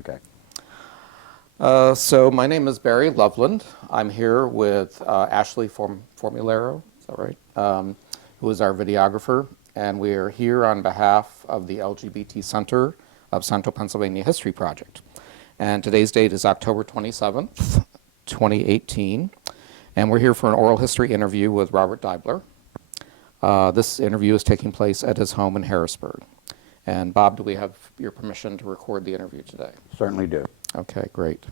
Okay. So my name is Barry Loveland. I'm here with Ashley Formularo, is that right? Who is our videographer, and we are here on behalf of the LGBT Center of Central Pennsylvania History Project. And today's date is October 27th, 2018, and we're here for an oral history interview with Robert Deibler. This interview is taking place at his home in Harrisburg. And Bob, do we have your permission to record the interview today? Certainly do. Okay, great.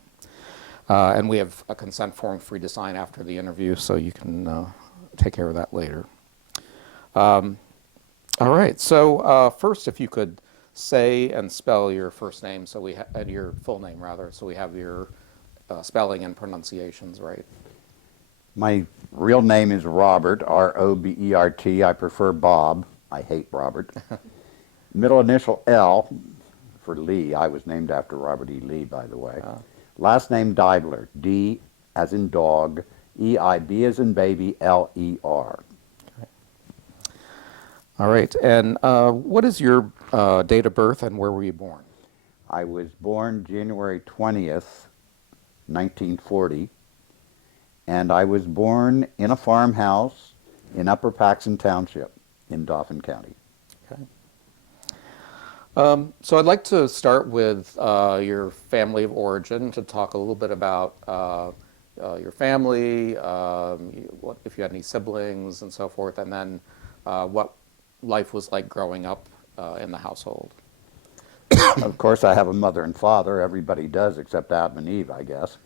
And we have a consent form for you to sign after the interview, so you can take care of that later. All right, so first, if you could say and spell your first name, so your full name rather, so we have your spelling and pronunciations right. My real name is Robert, R-O-B-E-R-T. I prefer Bob. I hate Robert. Middle initial L for Lee. I was named after Robert E. Lee, by the way. Last name Deibler, D as in dog, E-I-B as in baby, L-E-R. Okay. All right, and what is your date of birth and where were you born? I was born January 20th, 1940, and I was born in a farmhouse in Upper Paxton Township in Dauphin County. Okay. So I'd like to start with your family of origin, to talk a little bit about your family, if you had any siblings and so forth, and then what life was like growing up in the household. Of course, I have a mother and father. Everybody does except Adam and Eve, I guess.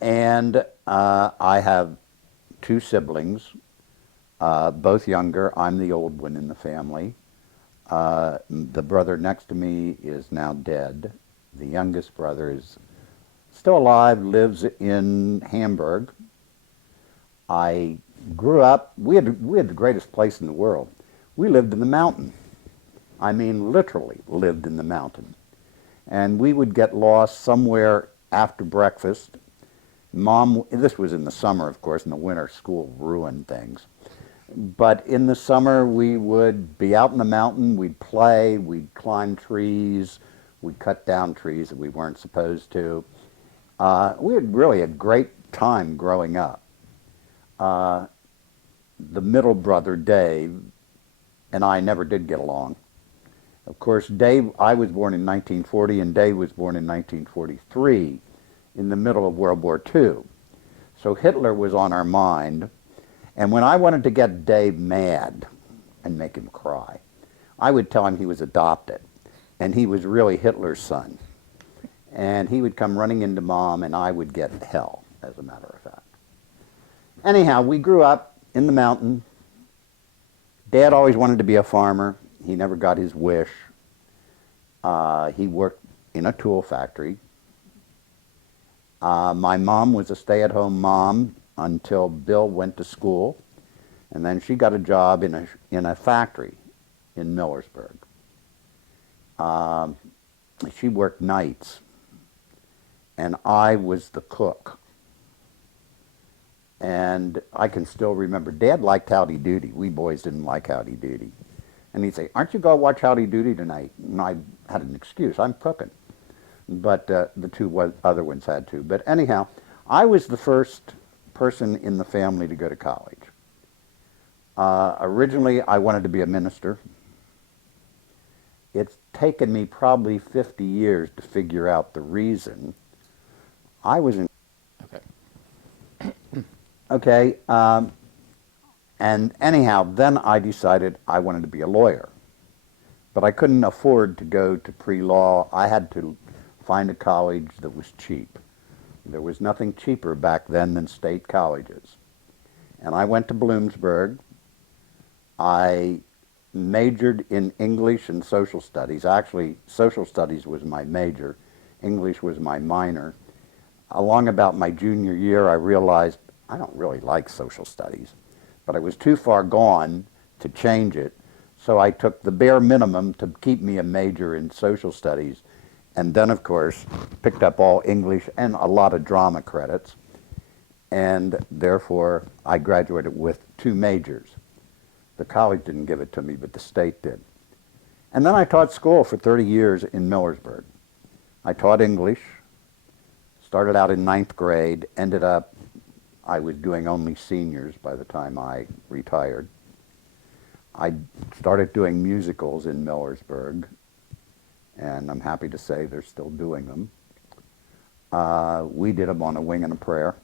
And I have two siblings, both younger. I'm the old one in the family. The brother next to me is now dead. The youngest brother is still alive, lives in Hamburg. I grew up, we had the greatest place in the world. We lived in the mountain. I mean, literally lived in the mountain. And we would get lost somewhere after breakfast. Mom, this was in the summer, of course. In the winter, school ruined things. But in the summer, we would be out in the mountain, we'd play, we'd climb trees, we'd cut down trees that we weren't supposed to. We had really a great time growing up. The middle brother, Dave, and I never did get along. Of course, Dave, I was born in 1940, and Dave was born in 1943, in the middle of World War II. So Hitler was on our mind. And when I wanted to get Dave mad and make him cry, I would tell him he was adopted, and he was really Hitler's son. And he would come running into Mom, and I would get hell, as a matter of fact. Anyhow, we grew up in the mountain. Dad always wanted to be a farmer. He never got his wish. He worked in a tool factory. My mom was a stay-at-home mom until Bill went to school, and then she got a job in a factory in Millersburg. She worked nights, and I was the cook. And I can still remember, Dad liked Howdy Doody. We boys didn't like Howdy Doody. And he'd say, "Aren't you going to watch Howdy Doody tonight?" And I had an excuse, I'm cooking. But the two other ones had to. But anyhow, I was the first person in the family to go to college. Originally, I wanted to be a minister. It's taken me probably 50 years to figure out the reason. I was in... Okay. Okay, and anyhow, then I decided I wanted to be a lawyer. But I couldn't afford to go to pre-law. I had to find a college that was cheap. There was nothing cheaper back then than state colleges. And I went to Bloomsburg. I majored in English and social studies. Actually, social studies was my major. English was my minor. Along about my junior year, I realized I don't really like social studies, but I was too far gone to change it. So I took the bare minimum to keep me a major in social studies, and then, of course, picked up all English and a lot of drama credits, and therefore I graduated with 2 majors. The college didn't give it to me, but the state did. And then I taught school for 30 years in Millersburg. I taught English, started out in ninth grade, ended up, I was doing only seniors by the time I retired. I started doing musicals in Millersburg, and I'm happy to say they're still doing them. We did them on a wing and a prayer.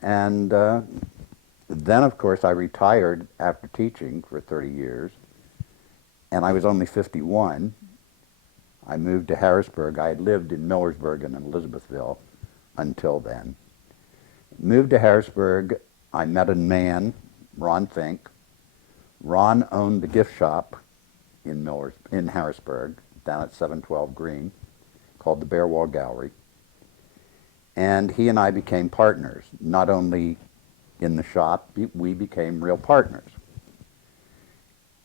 And then, of course, I retired after teaching for 30 years, and I was only 51. I moved to Harrisburg. I had lived in Millersburg and in Elizabethville until then. Moved to Harrisburg. I met a man, Ron Fink. Ron owned the gift shop in Harrisburg, down at 712 Green, called the Bear Wall Gallery. And he and I became partners, not only in the shop, we became real partners.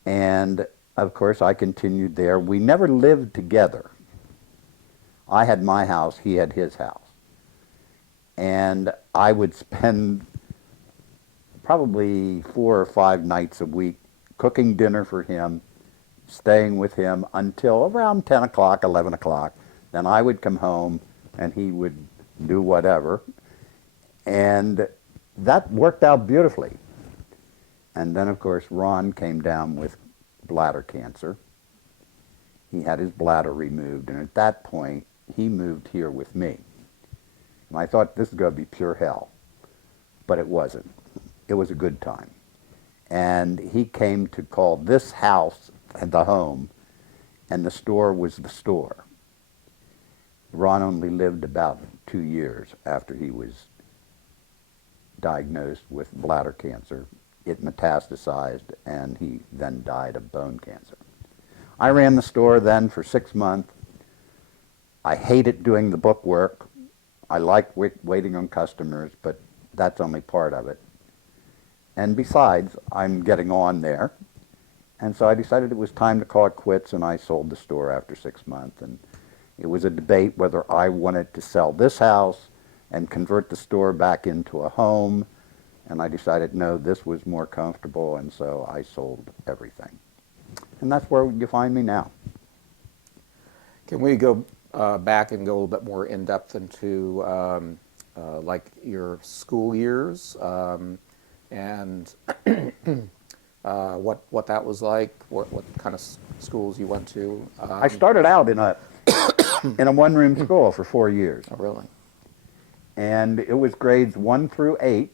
And of course, I continued there. We never lived together. I had my house, he had his house. And I would spend probably 4 or 5 nights a week cooking dinner for him, staying with him until around 10 o'clock, 11 o'clock. Then I would come home and he would do whatever. And that worked out beautifully. And then, of course, Ron came down with bladder cancer. He had his bladder removed, and at that point, he moved here with me. And I thought this was going to be pure hell, but it wasn't. It was a good time. And he came to call this house the home, and the store was the store. Ron only lived about 2 years after he was diagnosed with bladder cancer. It metastasized, and he then died of bone cancer. I ran the store then for 6 months. I hated doing the book work. I liked waiting on customers, but that's only part of it. And besides, I'm getting on there. And so I decided it was time to call it quits, and I sold the store after 6 months. And it was a debate whether I wanted to sell this house and convert the store back into a home. And I decided, no, this was more comfortable, and so I sold everything. And that's where you find me now. Can we go back and go a little bit more in depth into like your school years and what that was like? What kind of schools you went to? I started out in a in a one-room school for 4 years. Oh, really? And it was grades 1 through 8.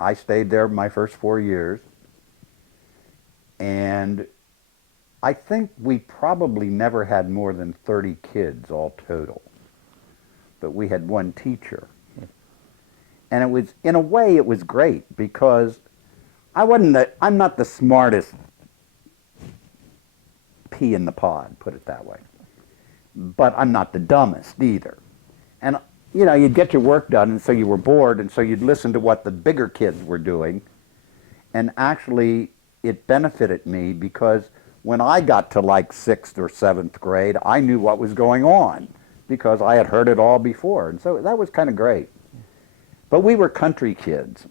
I stayed there my first 4 years. And I think we probably never had more than 30 kids all total. But we had one teacher. And it was, in a way, it was great because I'm not the smartest pea in the pod, put it that way. But I'm not the dumbest either. And you know, you'd get your work done, and so you were bored, and so you'd listen to what the bigger kids were doing. And actually, it benefited me because when I got to like 6th or 7th grade, I knew what was going on because I had heard it all before. And so that was kind of great. But we were country kids.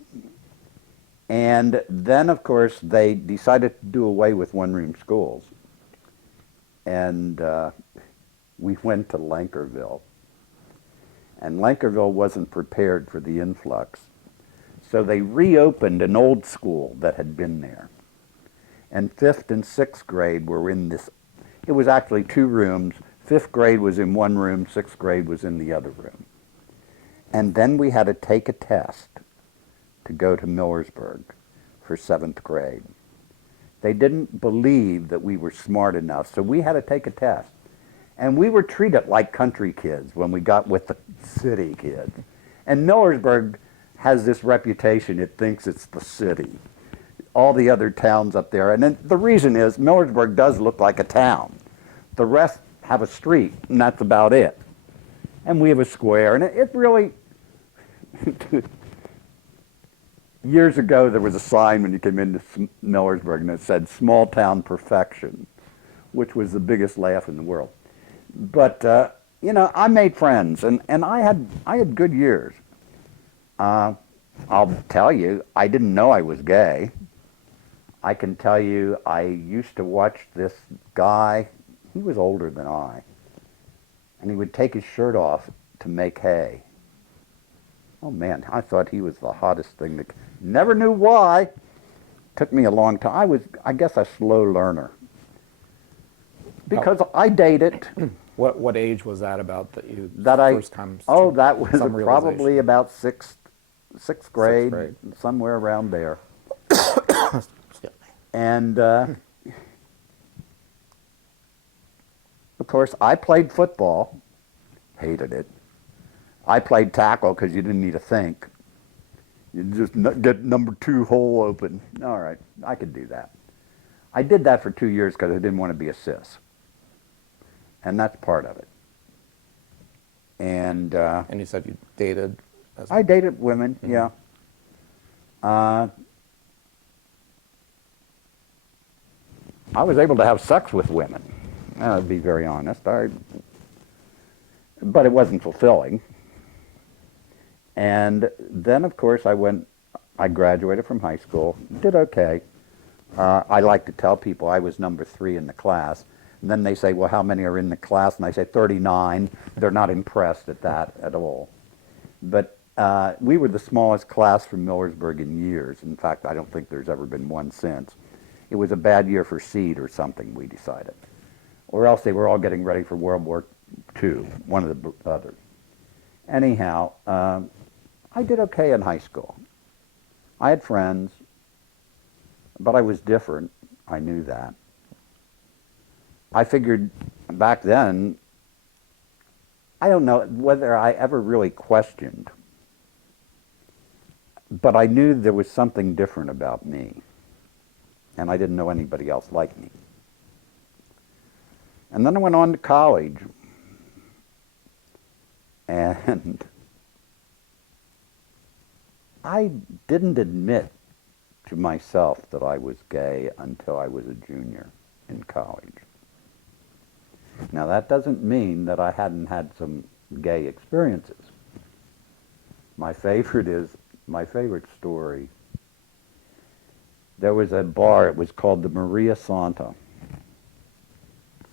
And then, of course, they decided to do away with one-room schools. And we went to Lankerville. And Lankerville wasn't prepared for the influx. So they reopened an old school that had been there. And 5th and 6th grade were in this, it was actually 2 rooms. 5th grade was in one room, 6th grade was in the other room. And then we had to take a test to go to Millersburg for 7th grade. They didn't believe that we were smart enough, so we had to take a test. And we were treated like country kids when we got with the city kids. And Millersburg has this reputation, it thinks it's the city. All the other towns up there, and then the reason is Millersburg does look like a town. The rest have a street, and that's about it. And we have a square, and it really, years ago there was a sign when you came into Millersburg, and it said small town perfection, which was the biggest laugh in the world. But you know, I made friends, and I had good years. I'll tell you, I didn't know I was gay. I can tell you, I used to watch this guy. He was older than I, and he would take his shirt off to make hay. Oh man, I thought he was the hottest thing that, never knew why. Took me a long time. I was, I guess, a slow learner. Because I dated What age was that about that you that I, first come oh, to that was some probably realization? about sixth grade, grade. somewhere around there. Excuse me. And of course, I played football, hated it. I played tackle because you didn't need to think. You just get number 2 hole open. All right, I could do that. I did that for 2 years because I didn't want to be a sis. And that's part of it. And And you said you dated as I dated women, yeah. I was able to have sex with women. To be very honest, but it wasn't fulfilling. And then, of course, I graduated from high school, did okay. I like to tell people I was number 3 in the class. And then they say, well, how many are in the class? And I say 39. They're not impressed at that at all. But we were the smallest class from Millersburg in years. In fact, I don't think there's ever been one since. It was a bad year for seed or something, we decided. Or else they were all getting ready for World War II, one of the others. Anyhow, I did okay in high school. I had friends, but I was different. I knew that. I figured back then, I don't know whether I ever really questioned, but I knew there was something different about me, and I didn't know anybody else like me. And then I went on to college, and I didn't admit to myself that I was gay until I was a junior in college. Now that doesn't mean that I hadn't had some gay experiences. My favorite story. There was a bar, it was called the Maria Santa.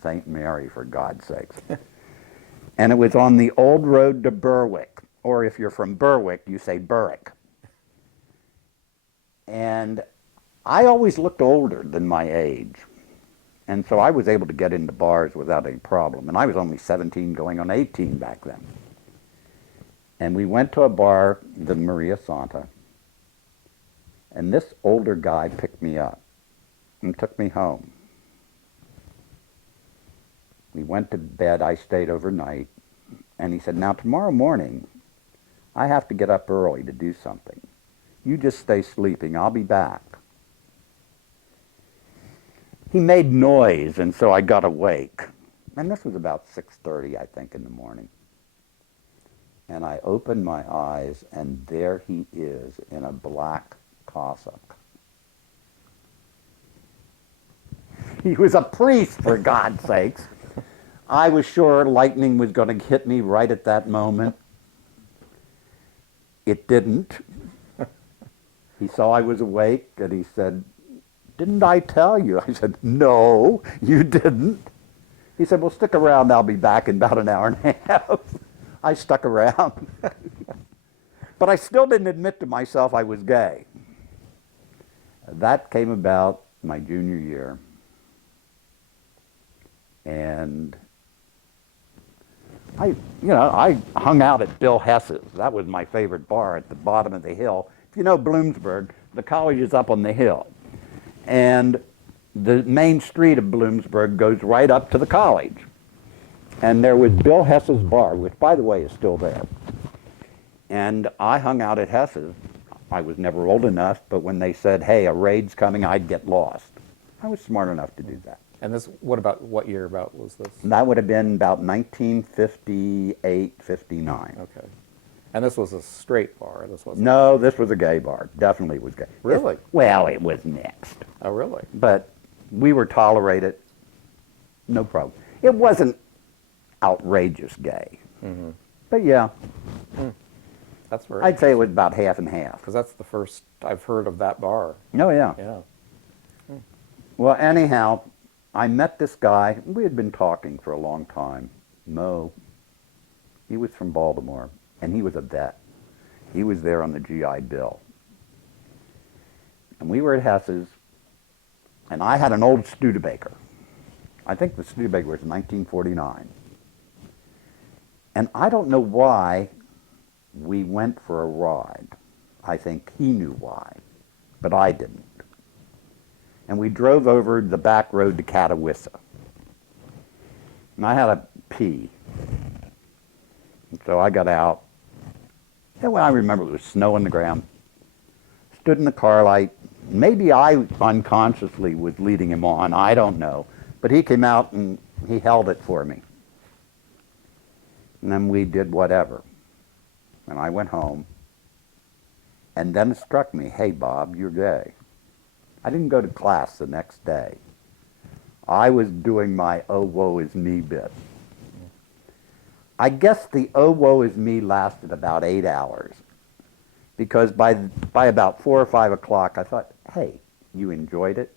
St. Mary, for God's sakes. And it was on the old road to Berwick, or if you're from Berwick, you say Berwick. And I always looked older than my age. And so I was able to get into bars without any problem. And I was only 17 going on 18 back then. And we went to a bar, the Maria Santa. And this older guy picked me up and took me home. We went to bed, I stayed overnight. And he said, now tomorrow morning, I have to get up early to do something. You just stay sleeping, I'll be back. He made noise, and so I got awake. And this was about 6:30, I think, in the morning. And I opened my eyes, and there he is in a black cassock. He was a priest, for God's sakes. I was sure lightning was going to hit me right at that moment. It didn't. He saw I was awake, and he said, didn't I tell you? I said, no, you didn't. He said, well, stick around. I'll be back in about an hour and a half. I stuck around. But I still didn't admit to myself I was gay. That came about my junior year. And I hung out at Bill Hess's. That was my favorite bar at the bottom of the hill. If you know Bloomsburg, the college is up on the hill. And the main street of Bloomsburg goes right up to the college. And there was Bill Hess's bar, which, by the way, is still there. And I hung out at Hess's. I was never old enough, but when they said, hey, a raid's coming, I'd get lost. I was smart enough to do that. And what year about was this? And that would have been about 1958, 59. Okay. And this was a straight bar. This wasn't. No, this was a gay bar. Definitely was gay. Really? Well, it was mixed. Oh, really? But we were tolerated. No problem. It wasn't outrageous gay. Mm-hmm. But yeah. That's very. I'd say it was about half and half. Because that's the first I've heard of that bar. Oh, yeah. Yeah. Well, anyhow, I met this guy. We had been talking for a long time, Mo. He was from Baltimore, and he was a vet. He was there on the GI Bill. And we were at Hess's, and I had an old Studebaker. I think the Studebaker was 1949. And I don't know why we went for a ride. I think he knew why, but I didn't. And we drove over the back road to Catawissa. And I had a pee. And so I got out. And when I remember it was snow on the ground. Stood in the car light. Maybe I unconsciously was leading him on. I don't know. But he came out and he held it for me. And then we did whatever. And I went home. And then it struck me, hey, Bob, you're gay. I didn't go to class the next day. I was doing my oh, woe is me bit. I guess the oh, woe is me lasted about 8 hours. Because by about 4 or 5 o'clock, I thought, hey, you enjoyed it.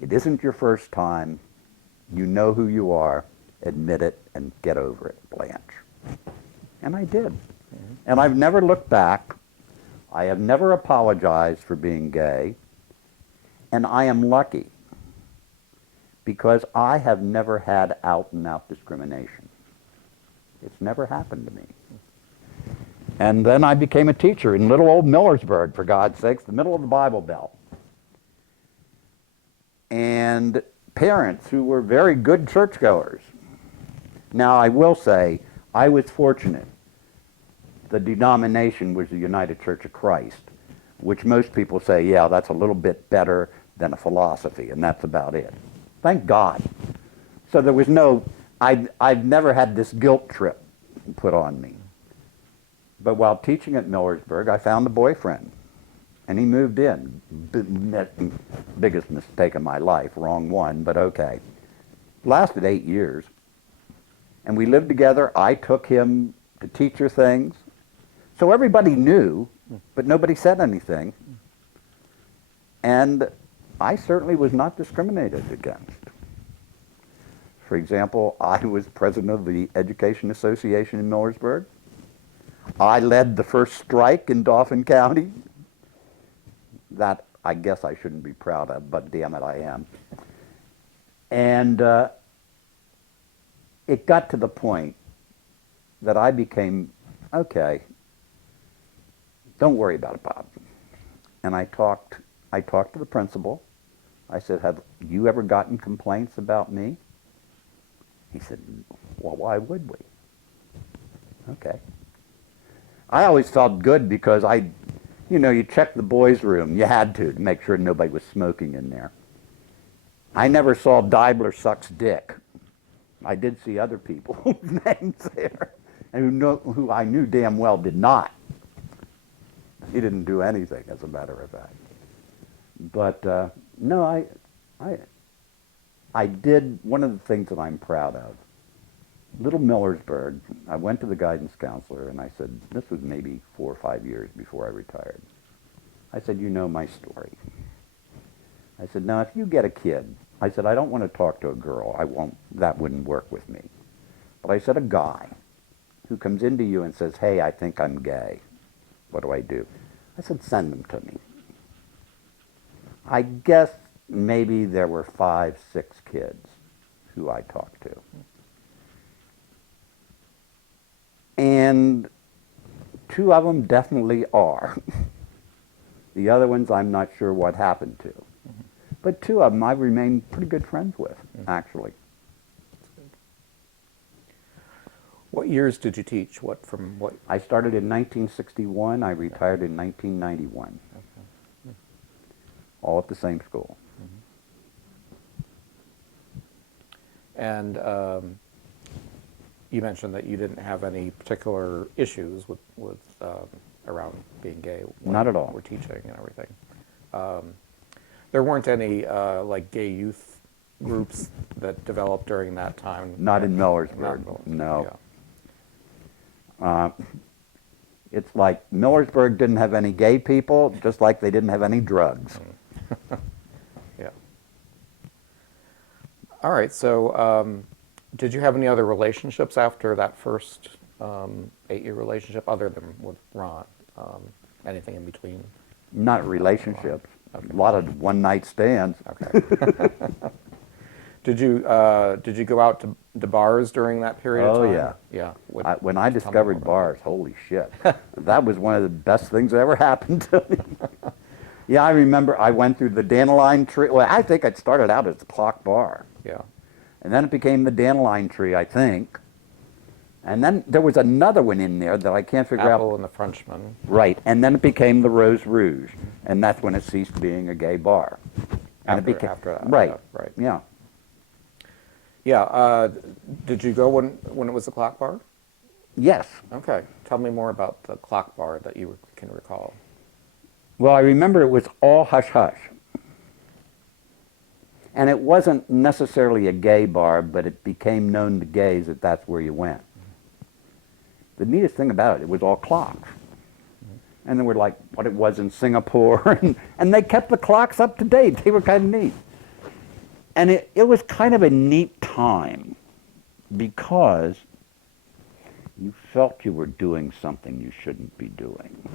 It isn't your first time. You know who you are. Admit it and get over it, Blanche. And I did. And I've never looked back. I have never apologized for being gay. And I am lucky because I have never had out-and-out discrimination. It's never happened to me. And then I became a teacher in little old Millersburg, for God's sakes, the middle of the Bible Belt. And parents who were very good churchgoers. Now, I will say, I was fortunate. The denomination was the United Church of Christ, which most people say, yeah, that's a little bit better than a philosophy, and that's about it. Thank God. So there was no, I've never had this guilt trip put on me. But while teaching at Millersburg, I found a boyfriend, and he moved in. Biggest mistake of my life, wrong one, but okay. Lasted 8 years, and we lived together. I took him to teacher things. So everybody knew, but nobody said anything. And I certainly was not discriminated against. For example, I was president of the Education Association in Millersburg. I led the first strike in Dauphin County. That I guess I shouldn't be proud of, but damn it, I am. And it got to the point that I became, okay, don't worry about it, Bob. And I talked to the principal. I said, have you ever gotten complaints about me? He said, well, why would we? Okay. I always felt good because you checked the boys' room. You had to make sure nobody was smoking in there. I never saw Deibler sucks dick. I did see other people whose names there, and who I knew damn well did not. He didn't do anything, as a matter of fact. But no, I did one of the things that I'm proud of. Little Millersburg, I went to the guidance counselor and I said, this was maybe 4 or 5 years before I retired. I said, you know my story. I said, now if you get a kid, I said, I don't want to talk to a girl. That wouldn't work with me. But I said, a guy who comes into you and says, hey, I think I'm gay. What do I do? I said, send them to me. I guess maybe there were 5, 6 kids who I talked to. And 2 of them definitely are. The other ones I'm not sure what happened to. But 2 of them I've remained pretty good friends with, actually. What years did you teach? I started in 1961. I retired in 1991. Okay. All at the same school. And you mentioned that you didn't have any particular issues with around being gay. Not at all. Or teaching and everything. There weren't any like gay youth groups that developed during that time. Not in Millersburg. Not in Millersburg, no. Yeah. It's like Millersburg didn't have any gay people, just like they didn't have any drugs. Yeah. All right. So, did you have any other relationships after that first 8-year relationship other than with Ron? Anything in between? Not relationships. A lot of one-night stands. Okay. Did you go out to bars during that period of Oh, time? yeah. Yeah. When I tell me more discovered about bars, holy shit. That was one of the best things that ever happened to me. Yeah, I remember I went through the Dandelion Tree. Well, I think it started out as the Clock Bar. that. Yeah. And then it became the Dandelion Tree, I think. And then there was another one in there that I can't figure Apple out. and the Frenchman. Right. And then it became the Rose Rouge. And that's when it ceased being a gay bar. And After that. Right. Yeah, right. Yeah. Yeah. Did you go when it was the Clock Bar? Yes. Okay. Tell me more about the Clock Bar that you can recall. Well, I remember it was all hush-hush. And it wasn't necessarily a gay bar, but it became known to gays that that's where you went. The neatest thing about it was all clocks. And they were like what it was in Singapore. And they kept the clocks up to date. They were kind of neat. And it was kind of a neat time because you felt you were doing something you shouldn't be doing.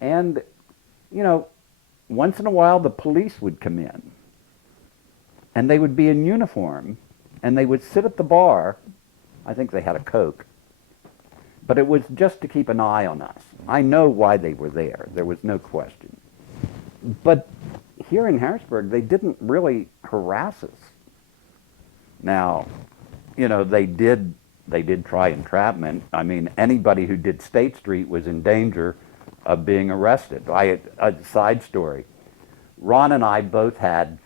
And, you know, once in a while the police would come in. And they would be in uniform. And they would sit at the bar. I think they had a Coke. But it was just to keep an eye on us. I know why they were there. There was no question. But here in Harrisburg, they didn't really harass us. Now, you know, they did try entrapment. I mean, anybody who did State Street was in danger of being arrested. A side story. Ron and I both had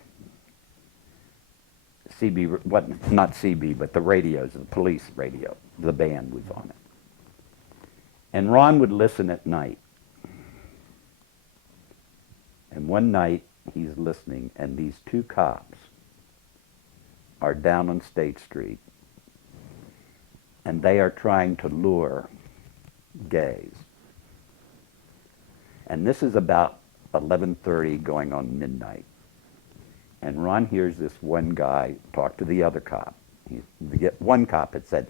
CB, not CB, but the radios, the police radio. The band was on it. And Ron would listen at night. And one night, he's listening, and these two cops are down on State Street, and they are trying to lure gays. And this is about 11:30 going on midnight. And Ron hears this one guy talk to the other cop. One cop had said,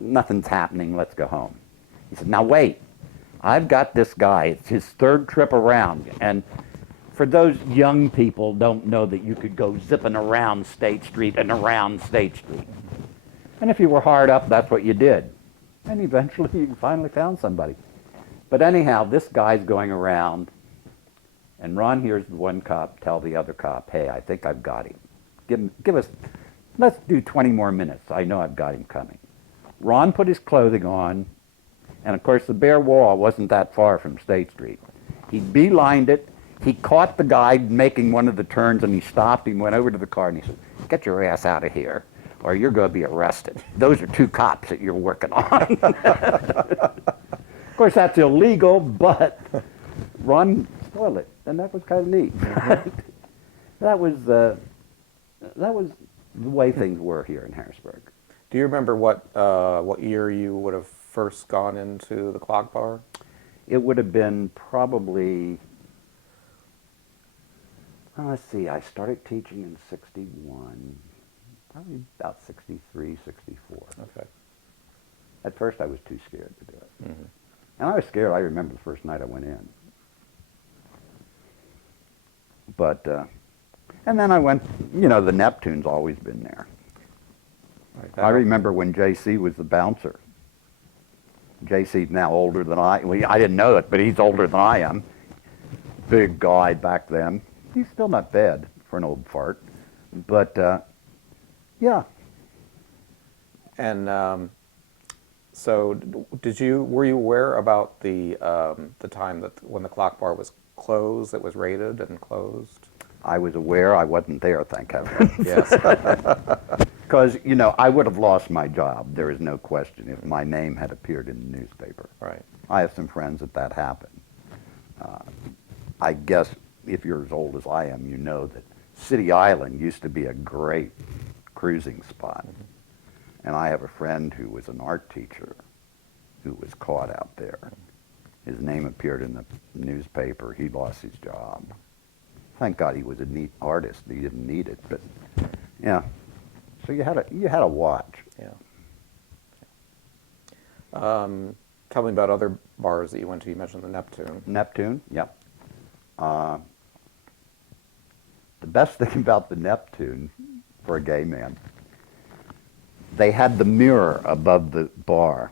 nothing's happening, let's go home. He said, now wait, I've got this guy, it's his third trip around, and for those young people don't know that you could go zipping around State Street and around State Street. And if you were hard up, that's what you did. And eventually you finally found somebody. But anyhow, this guy's going around, and Ron hears the one cop tell the other cop, hey, I think I've got him. Give us, let's do 20 more minutes. I know I've got him coming. Ron put his clothing on, and of course the bare wall wasn't that far from State Street. He beelined it. He caught the guy making one of the turns, and he stopped him, went over to the car, and he said, get your ass out of here, or you're going to be arrested. Those are two cops that you're working on. Of course, that's illegal, but Ron spoiled it, and that was kind of neat. That was the way things were here in Harrisburg. Do you remember what year you would have first gone into the Clock Bar? It would have been probably, let's see, I started teaching in 61, probably about 63, 64. Okay. At first I was too scared to do it. Mm-hmm. And I was scared, I remember the first night I went in. But, and then I went, you know, the Neptune's always been there. Right, I remember when JC was the bouncer. JC's now older than I didn't know it, but he's older than I am. Big guy back then. He's still not bad for an old fart. But, yeah. And so, were you aware about the time that when the Clock Bar was closed, it was raided and closed? I was aware. I wasn't there, thank heaven. Yes. Because, you know, I would have lost my job, there is no question, if my name had appeared in the newspaper. Right. I have some friends that happened. I guess if you're as old as I am, you know that City Island used to be a great cruising spot. Mm-hmm. And I have a friend who was an art teacher who was caught out there. His name appeared in the newspaper. He lost his job. Thank God he was a neat artist. He didn't need it, but yeah. So you had to watch. Yeah. Tell me about other bars that you went to. You mentioned the Neptune. Neptune, yep. The best thing about the Neptune for a gay man, they had the mirror above the bar.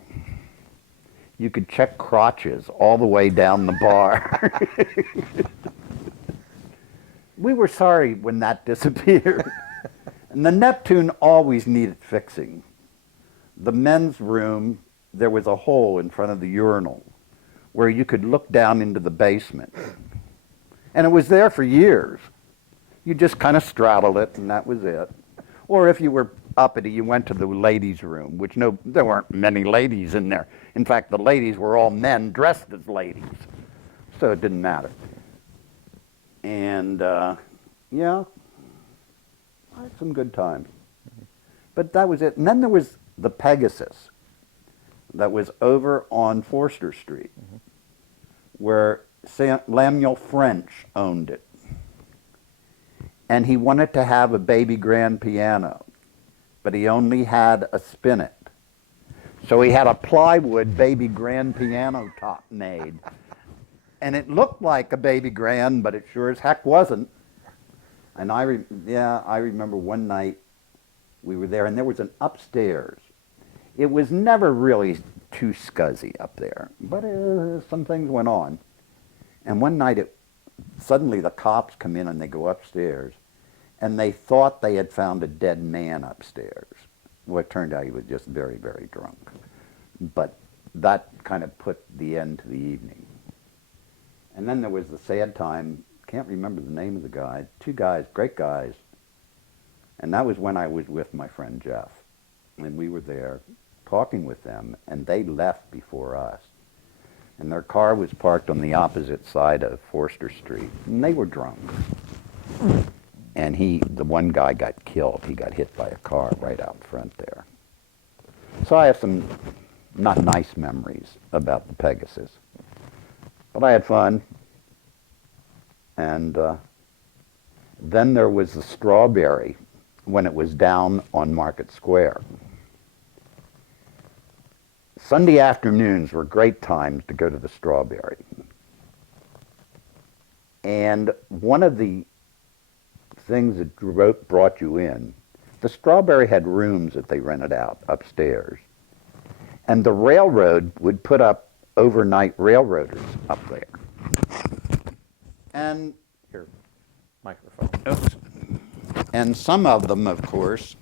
You could check crotches all the way down the bar. We were sorry when that disappeared. And the Neptune always needed fixing. The men's room, there was a hole in front of the urinal where you could look down into the basement. And it was there for years. You just kind of straddled it, and that was it. Or if you were uppity, you went to the ladies' room, which there weren't many ladies in there. In fact, the ladies were all men dressed as ladies, so it didn't matter. And yeah, I had some good times. But that was it. And then there was the Pegasus that was over on Forster Street, where Samuel French owned it. And he wanted to have a baby grand piano, but he only had a spinet. So he had a plywood baby grand piano top made. And it looked like a baby grand, but it sure as heck wasn't. And I remember one night we were there, and there was an upstairs. It was never really too scuzzy up there, but some things went on. And one night, suddenly the cops come in and they go upstairs, and they thought they had found a dead man upstairs. Well, it turned out he was just very, very drunk. But that kind of put the end to the evening. And then there was the sad time, can't remember the name of the guy, two guys, great guys. And that was when I was with my friend Jeff. And we were there talking with them, and they left before us. And their car was parked on the opposite side of Forster Street, and they were drunk. And the one guy got killed. He got hit by a car right out front there. So I have some not nice memories about the Pegasus. But I had fun. And then there was the Strawberry when it was down on Market Square. Sunday afternoons were great times to go to the Strawberry. And one of the things that brought you in, the Strawberry had rooms that they rented out upstairs. And the railroad would put up overnight railroaders up there. And Your microphone. oops. And some of them, of course,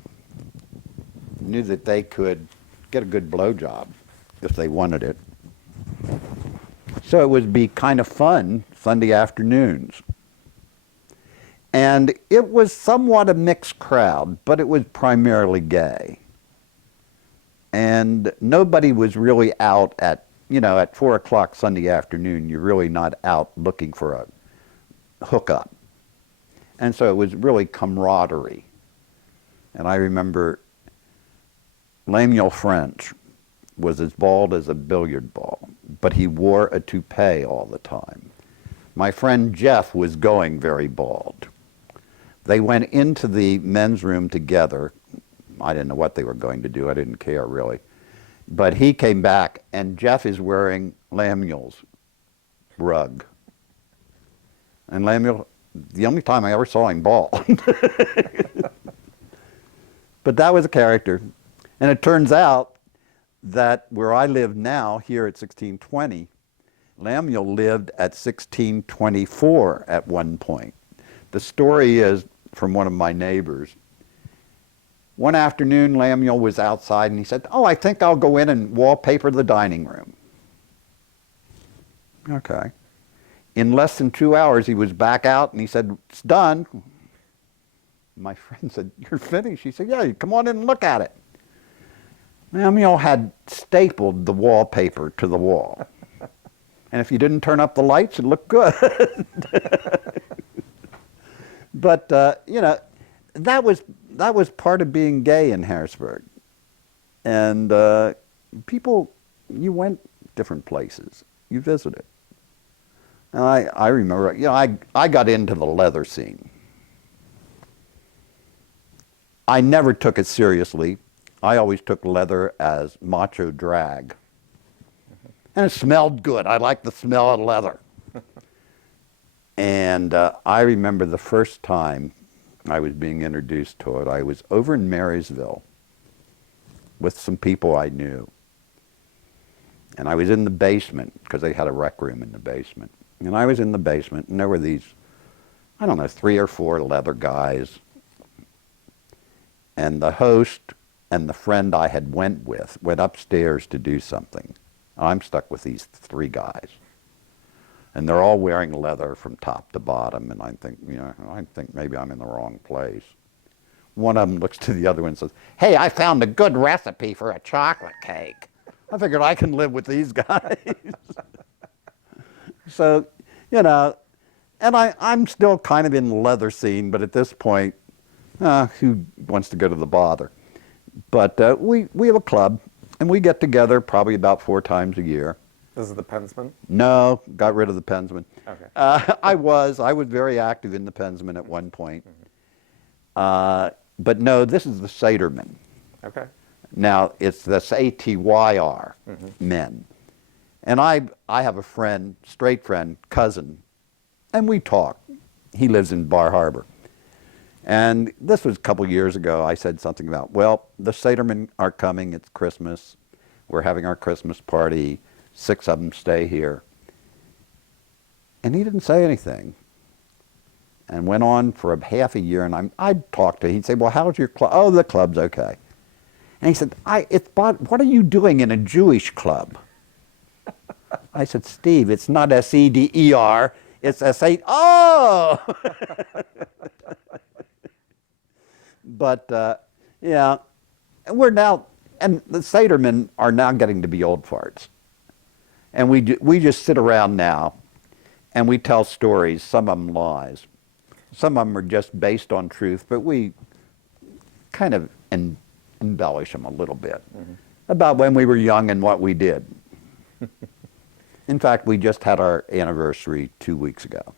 knew that they could get a good blowjob if they wanted it. So it would be kind of fun Sunday afternoons. And it was somewhat a mixed crowd, but it was primarily gay. And nobody was really out at 4 o'clock Sunday afternoon, you're really not out looking for a hookup. And so it was really camaraderie. And I remember Lemuel French was as bald as a billiard ball, but he wore a toupee all the time. My friend Jeff was going very bald. They went into the men's room together. I didn't know what they were going to do. I didn't care, really. But he came back, and Jeff is wearing Lemuel's rug. And Lemuel, the only time I ever saw him bald. But that was a character. And it turns out that where I live now, here at 1620, Lemuel lived at 1624 at one point. The story is from one of my neighbors. One afternoon, Lemuel was outside, and he said, "Oh, I think I'll go in and wallpaper the dining room." Okay. In less than 2 hours, he was back out, and he said, "It's done." My friend said, "You're finished?" He said, "Yeah, come on in and look at it." Lemuel had stapled the wallpaper to the wall. And if you didn't turn up the lights, it looked good. But, that was part of being gay in Harrisburg. And people, you went different places. You visited. And I remember, I got into the leather scene. I never took it seriously. I always took leather as macho drag. And it smelled good. I liked the smell of leather. And I remember the first time I was being introduced to it, I was over in Marysville with some people I knew. And I was in the basement, because they had a rec room in the basement. And I was in the basement, and there were these, I don't know, 3 or 4 leather guys. And the host and the friend I had went with went upstairs to do something. I'm stuck with these 3 guys. And they're all wearing leather from top to bottom, and I think maybe I'm in the wrong place. One of them looks to the other one and says, "Hey, I found a good recipe for a chocolate cake." I figured I can live with these guys. So, and I'm still kind of in the leather scene, but at this point, who wants to go to the bother? But we have a club, and we get together probably about 4 times a year. This is the Pensman? No, got rid of the Pensman. Okay. I was very active in the Pensman at one point. But no, this is the Saterman. Okay. Now, it's the SATYR, men. And I have a friend, straight friend, cousin, and we talk. He lives in Bar Harbor. And this was a couple years ago. I said something about, well, the Satermen are coming. It's Christmas. We're having our Christmas party. 6 of them stay here. And he didn't say anything. And went on for a half a year, and I'd talk to him. He'd say, well, how's your club? Oh, the club's okay. And he said, what are you doing in a Jewish club? I said, Steve, it's not SEDER, it's S8. Oh! But, yeah, we're now, and the Satermen are now getting to be old farts. And we just sit around now, and we tell stories, some of them lies. Some of them are just based on truth, but we kind of embellish them a little bit about when we were young and what we did. In fact, we just had our anniversary 2 weeks ago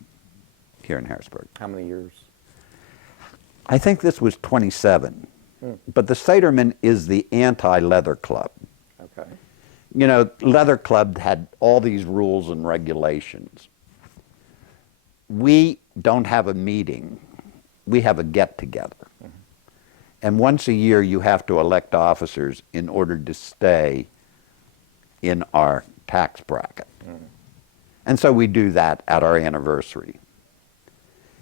here in Harrisburg. How many years? I think this was 27. But the Saterman is the anti-leather club. Okay. Leather Club had all these rules and regulations. We don't have a meeting. We have a get-together. And once a year, you have to elect officers in order to stay in our tax bracket. And so we do that at our anniversary.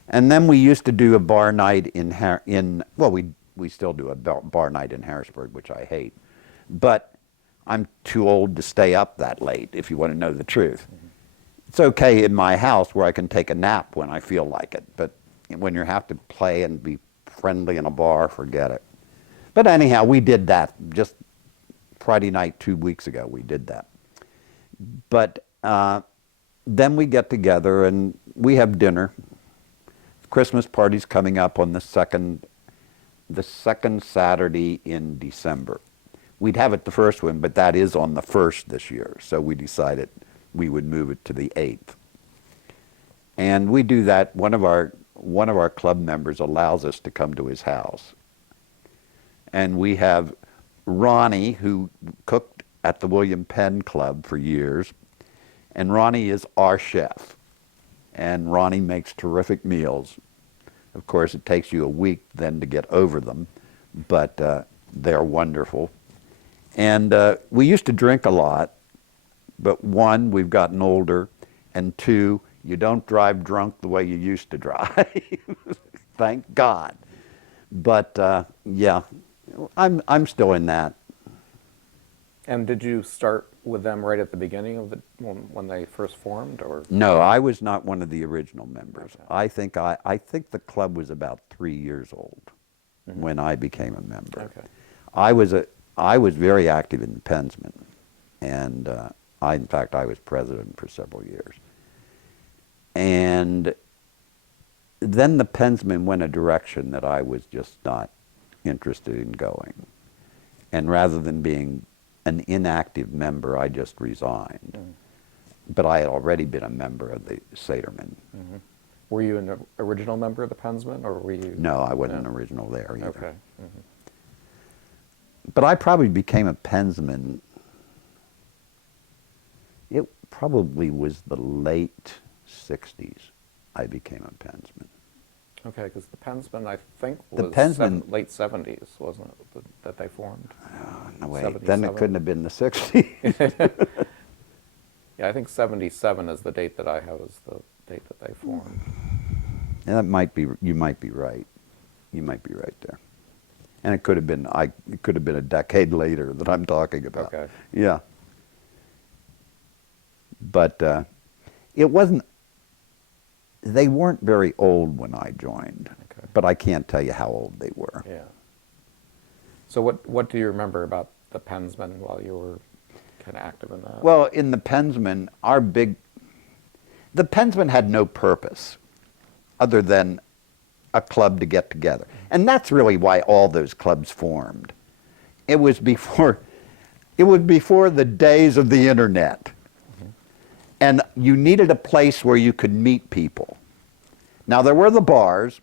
And then we used to do a bar night we still do a bar night in Harrisburg, which I hate. But I'm too old to stay up that late, if you want to know the truth. It's okay in my house where I can take a nap when I feel like it. But when you have to play and be friendly in a bar, forget it. But anyhow, we did that just Friday night 2 weeks ago. We did that. But then we get together and we have dinner. Christmas party's coming up on the second Saturday in December. We'd have it the first one, but that is on the 1st this year. So we decided we would move it to the 8th. And we do that. One of our club members allows us to come to his house. And we have Ronnie, who cooked at the William Penn Club for years. And Ronnie is our chef. And Ronnie makes terrific meals. Of course, it takes you a week then to get over them, but they're wonderful. And we used to drink a lot, but 1, we've gotten older, and 2, you don't drive drunk the way you used to drive. Thank God. But yeah, I'm still in that. And did you start with them right at the beginning of when they first formed, or? No, I was not one of the original members. Okay. I think the club was about 3 years old when I became a member. Okay. I was very active in the Pensman, and in fact I was president for several years. And then the Pensman went a direction that I was just not interested in going. And rather than being an inactive member, I just resigned. But I had already been a member of the Satermen. Were you an original member of the Pensman, or were you? No, I wasn't an original there either. Okay. But I probably became a Pensman probably was the late 60s I became a Pensman. Okay, because the Pensman, I think, The was Pensman- late 70s, wasn't it, that they formed? No, wait, then it 77? couldn't have been the 60s. Yeah, I think 77 is the date that I have as the date that they formed. And that might be, you might be right. You might be right there. And it could have been, it could have been a decade later that I'm talking about. Okay. Yeah. But it wasn't, they weren't very old when I joined. Okay. But I can't tell you how old they were. Yeah. So what do you remember about the Pensman while you were kind of active in that? Well, in the Pensman, the Pensman had no purpose other than a club to get together. And that's really why all those clubs formed. It was before the days of the internet. Mm-hmm. And you needed a place where you could meet people. Now, there were the bars,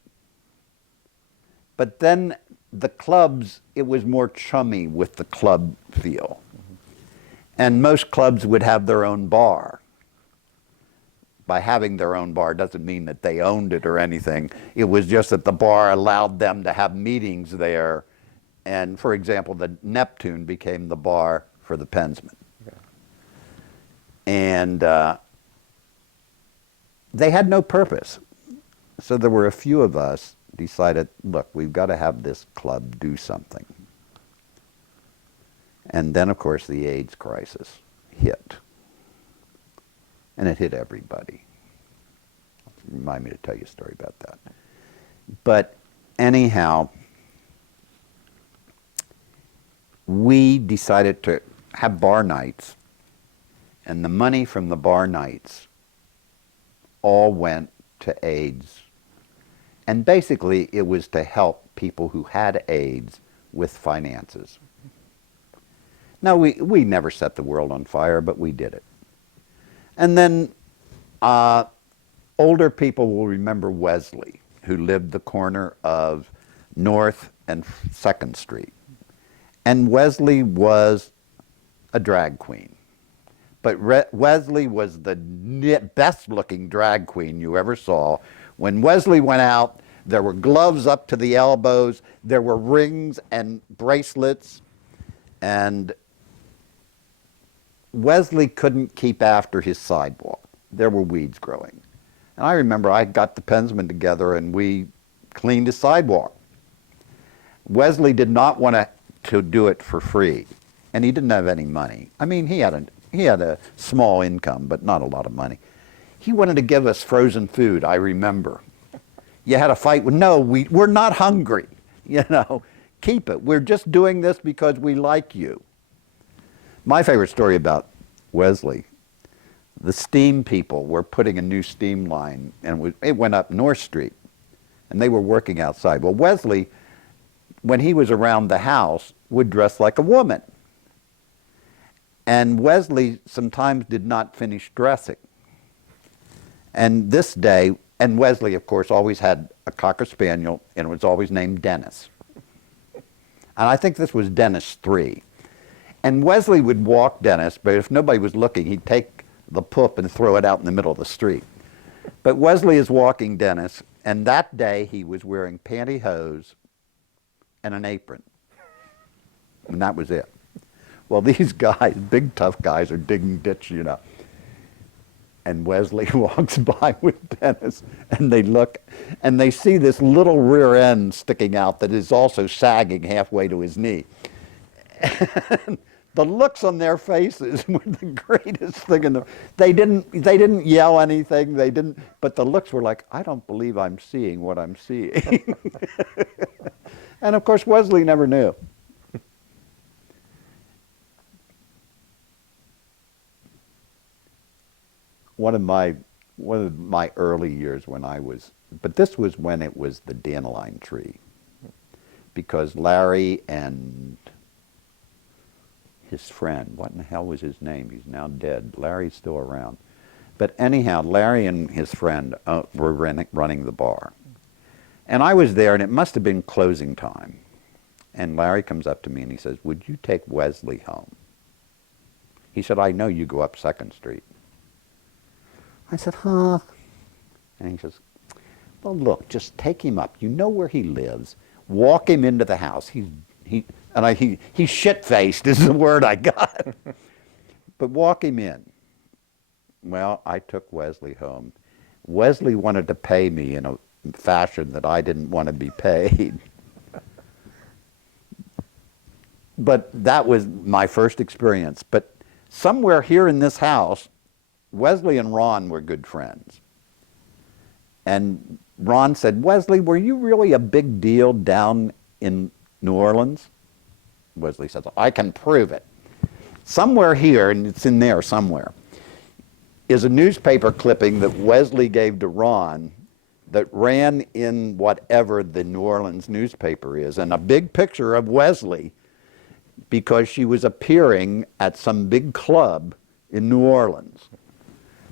but then the clubs, it was more chummy with the club feel. Mm-hmm. And most clubs would have their own bar. By having their own bar doesn't mean that they owned it or anything. It was just that the bar allowed them to have meetings there. And for example, the Neptune became the bar for the Pensman. Okay. And they had no purpose. So there were a few of us decided, look, we've got to have this club do something. And then, of course, the AIDS crisis hit. And it hit everybody. Remind me to tell you a story about that. But anyhow, we decided to have bar nights, and the money from the bar nights all went to AIDS. And basically, it was to help people who had AIDS with finances. Now, we never set the world on fire, but we did it. And then older people will remember Wesley, who lived the corner of North and 2nd Street. And Wesley was a drag queen. But Wesley was the best-looking drag queen you ever saw. When Wesley went out, there were gloves up to the elbows, there were rings and bracelets, and Wesley couldn't keep after his sidewalk. There were weeds growing. And I remember I got the Pensmen together and we cleaned his sidewalk. Wesley did not want to do it for free, and he didn't have any money. I mean, he had a small income, but not a lot of money. He wanted to give us frozen food, I remember. You had a fight with, no, we're not hungry, keep it. We're just doing this because we like you. My favorite story about Wesley, the steam people were putting a new steam line, and it went up North Street, and they were working outside. Well, Wesley, when he was around the house, would dress like a woman. And Wesley sometimes did not finish dressing. And this day, and Wesley, of course, always had a Cocker Spaniel, and it was always named Dennis. And I think this was Dennis 3. And Wesley would walk Dennis, but if nobody was looking, he'd take the pup and throw it out in the middle of the street. But Wesley is walking Dennis, and that day he was wearing pantyhose and an apron. And that was it. Well, these guys, big tough guys, are digging ditch, And Wesley walks by with Dennis, and they look, and they see this little rear end sticking out that is also sagging halfway to his knee. And the looks on their faces were the greatest thing in the. They didn't yell anything. But the looks were like, I don't believe I'm seeing what I'm seeing. And of course, Wesley never knew. One of my early years but this was when it was the dandelion tree, because Larry and his friend, what in the hell was his name? He's now dead. Larry's still around. But anyhow, Larry and his friend were running the bar. And I was there, and it must have been closing time. And Larry comes up to me and he says, would you take Wesley home? He said, I know you go up 2nd Street. I said, huh? And he says, well, look, just take him up. You know where he lives. Walk him into the house. He's shit-faced is the word I got. But walk him in. Well, I took Wesley home. Wesley wanted to pay me in a fashion that I didn't want to be paid. But that was my first experience. But somewhere here in this house, Wesley and Ron were good friends. And Ron said, Wesley, were you really a big deal down in New Orleans? Wesley says, I can prove it. Somewhere here, and it's in there somewhere, is a newspaper clipping that Wesley gave to Ron that ran in whatever the New Orleans newspaper is, and a big picture of Wesley because she was appearing at some big club in New Orleans.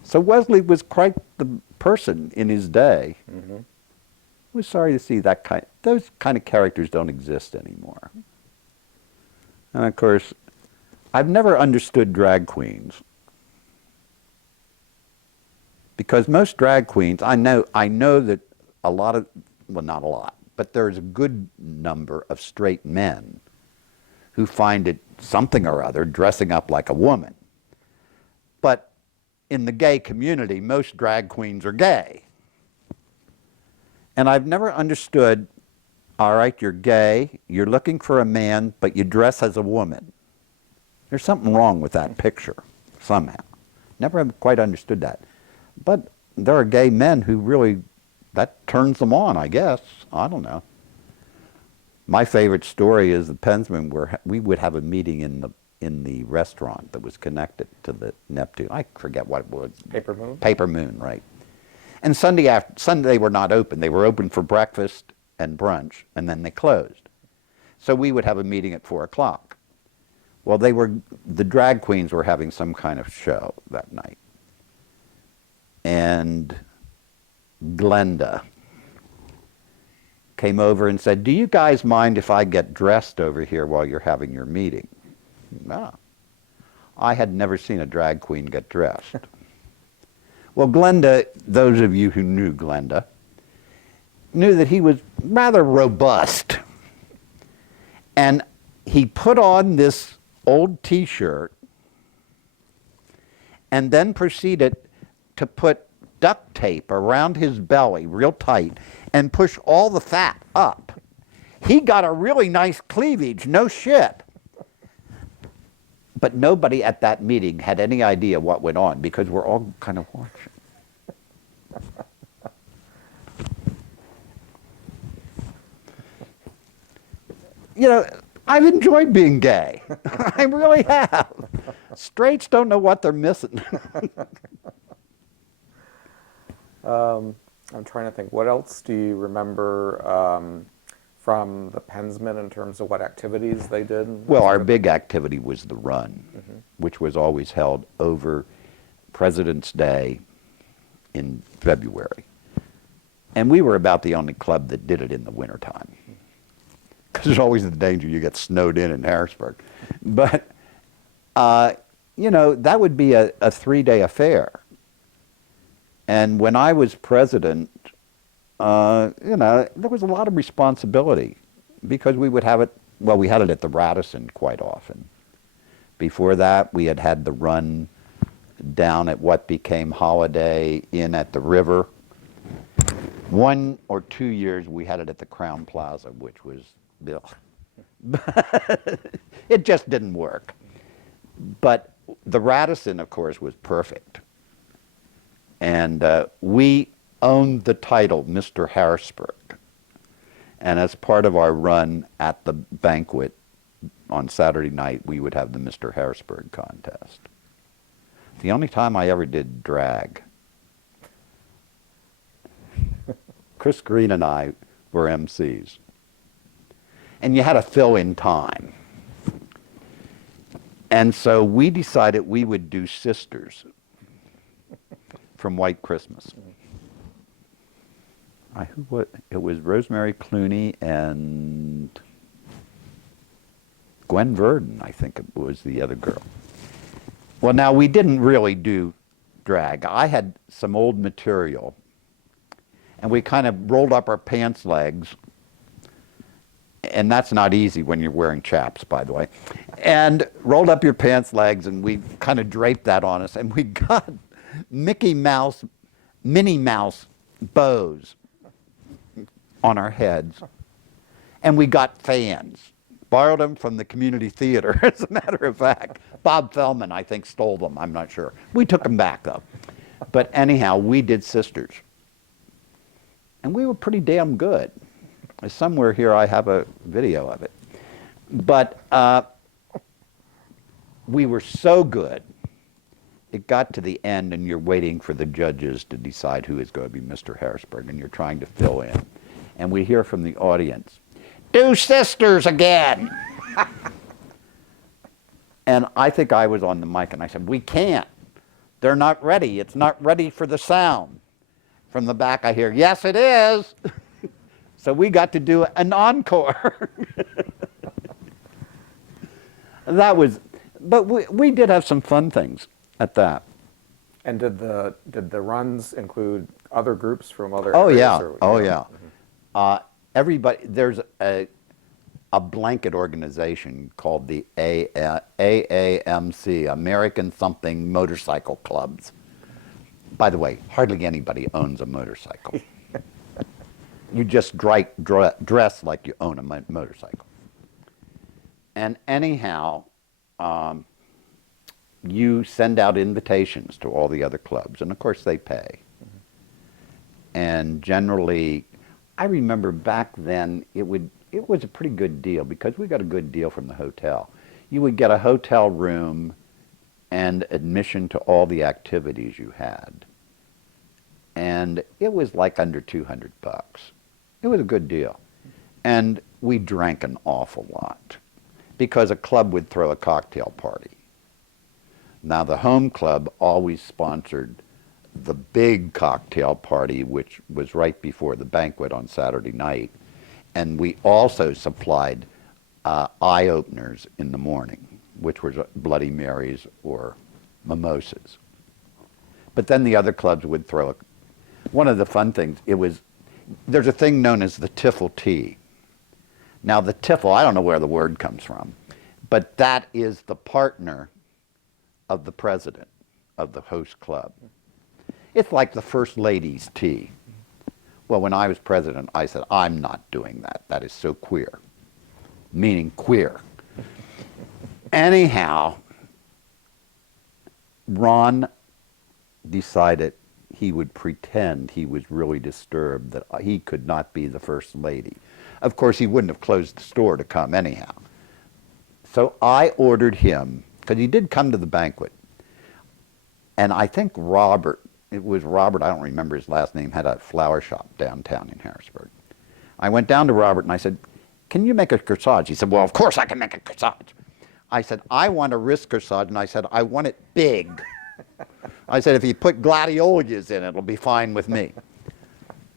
So Wesley was quite the person in his day. Mm-hmm. I was sorry to see those kind of characters don't exist anymore. And of course, I've never understood drag queens. Because most drag queens, I know that a lot of, well, not a lot, but there's a good number of straight men who find it something or other dressing up like a woman. But in the gay community, most drag queens are gay. And I've never understood, all right, you're gay, you're looking for a man, but you dress as a woman. There's something wrong with that picture, somehow. Never have quite understood that. But there are gay men who really, that turns them on, I guess. I don't know. My favorite story is the Pensman, where we would have a meeting in the restaurant that was connected to the Neptune. I forget what it was. Paper Moon? Paper Moon, right. And Sunday they were not open. They were open for breakfast and brunch, and then they closed. So we would have a meeting at 4 o'clock. Well, the drag queens were having some kind of show that night. And Glenda came over and said, do you guys mind if I get dressed over here while you're having your meeting? No. I had never seen a drag queen get dressed. Well, Glenda, those of you who knew Glenda, knew that he was rather robust. And he put on this old T-shirt and then proceeded to put duct tape around his belly real tight and push all the fat up. He got a really nice cleavage, no shit. But nobody at that meeting had any idea what went on because we're all kind of watching. You know, I've enjoyed being gay. I really have. Straights don't know what they're missing. I'm trying to think, what else do you remember from the Pensmen in terms of what activities they did? Well, our big activity was the run, mm-hmm. which was always held over President's Day in February. And we were about the only club that did it in the wintertime. Because there's always the danger you get snowed in Harrisburg. But, you know, that would be a 3-day affair. And when I was president, you know, there was a lot of responsibility because we would have it, well, we had it at the Radisson quite often. Before that, we had the run down at what became Holiday Inn at the river. 1 or 2 years, we had it at the Crown Plaza, which was, it just didn't work. But the Radisson, of course, was perfect. And we owned the title, Mr. Harrisburg. And as part of our run at the banquet on Saturday night, we would have the Mr. Harrisburg contest. The only time I ever did drag. Chris Green and I were MCs. And you had to fill in time. And so we decided we would do Sisters from White Christmas. It was Rosemary Clooney and Gwen Verdon, I think it was the other girl. Well, now we didn't really do drag. I had some old material, and we kind of rolled up our pants legs, and that's not easy when you're wearing chaps, by the way, and rolled up your pants legs, and we kind of draped that on us, and we got Mickey Mouse, Minnie Mouse bows on our heads, and we got fans. Borrowed them from the community theater, as a matter of fact. Bob Feldman, I think, stole them. I'm not sure. We took them back, though. But anyhow, we did Sisters. And we were pretty damn good. Somewhere here I have a video of it. But we were so good, it got to the end, and you're waiting for the judges to decide who is going to be Mr. Harrisburg, and you're trying to fill in. And we hear from the audience, "Do Sisters again!" And I think I was on the mic, and I said, "We can't. They're not ready. It's not ready for the sound." From the back, I hear, "Yes, it is." So we got to do an encore. That was, but we did have some fun things at that. And did the runs include other groups from other Oh areas? yeah, Or, oh you yeah. know? Everybody, there's a blanket organization called the AAMC, American Something Motorcycle Clubs. By the way, hardly anybody owns a motorcycle. You just dress like you own a motorcycle. And anyhow, you send out invitations to all the other clubs, and of course they pay. And generally, I remember back then it was a pretty good deal because we got a good deal from the hotel. You would get a hotel room and admission to all the activities you had. And it was like under $200. It was a good deal. And we drank an awful lot because a club would throw a cocktail party. Now the home club always sponsored the big cocktail party, which was right before the banquet on Saturday night. And we also supplied eye openers in the morning, which was Bloody Marys or mimosas. But then the other clubs would throw one of the fun things, there's a thing known as the tiffle tea. Now the tiffle, I don't know where the word comes from, but that is the partner of the president of the host club. It's like the first lady's tea. Well, when I was president, I said, I'm not doing that. That is so queer, meaning queer. Anyhow, Ron decided he would pretend he was really disturbed that he could not be the first lady. Of course, he wouldn't have closed the store to come anyhow. So I ordered him, because he did come to the banquet, and I think Robert, I don't remember his last name, had a flower shop downtown in Harrisburg. I went down to Robert and I said, "Can you make a corsage?" He said, "Well, of course I can make a corsage." I said, "I want a wrist corsage," and I said, "I want it big." I said, "If you put gladiolus in it, it'll be fine with me."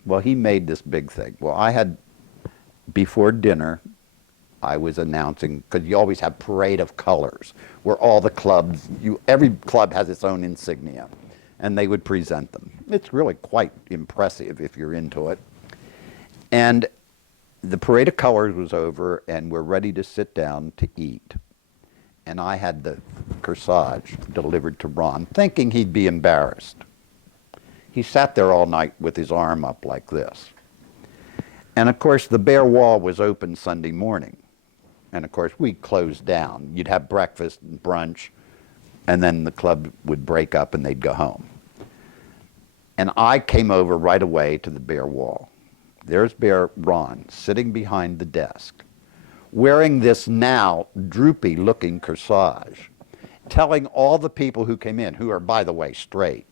Well, he made this big thing. Well, before dinner, I was announcing, because you always have parade of colors, where all the clubs, every club has its own insignia, and they would present them. It's really quite impressive if you're into it. And the parade of colors was over, and we're ready to sit down to eat. And I had the corsage delivered to Ron, thinking he'd be embarrassed. He sat there all night with his arm up like this. And of course, the bare wall was open Sunday morning. And of course, we closed down. You'd have breakfast and brunch, and then the club would break up and they'd go home. And I came over right away to the bare wall. There's Bear Ron sitting behind the desk, wearing this now droopy-looking corsage, telling all the people who came in, who are, by the way, straight,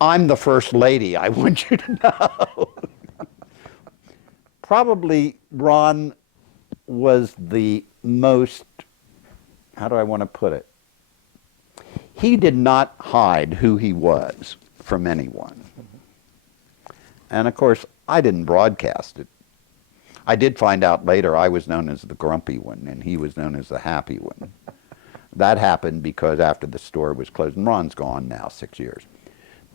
"I'm the first lady, I want you to know." Probably Ron was the most, how do I want to put it? He did not hide who he was from anyone. And of course, I didn't broadcast it. I did find out later I was known as the grumpy one, and he was known as the happy one. That happened because after the store was closed, and Ron's gone now, 6 years.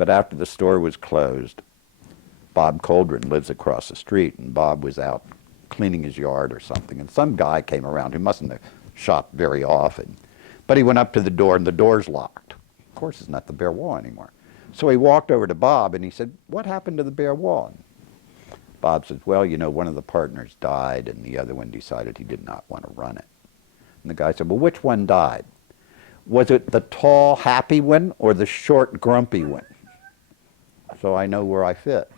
But after the store was closed, Bob Coldren lives across the street, and Bob was out cleaning his yard or something, and some guy came around who mustn't have shopped very often. But he went up to the door, and the door's locked. Of course, it's not the bare wall anymore. So he walked over to Bob, and he said, "What happened to the bare wall?" And Bob says, "Well, you know, one of the partners died, and the other one decided he did not want to run it." And the guy said, "Well, which one died? Was it the tall, happy one or the short, grumpy one?" So I know where I fit.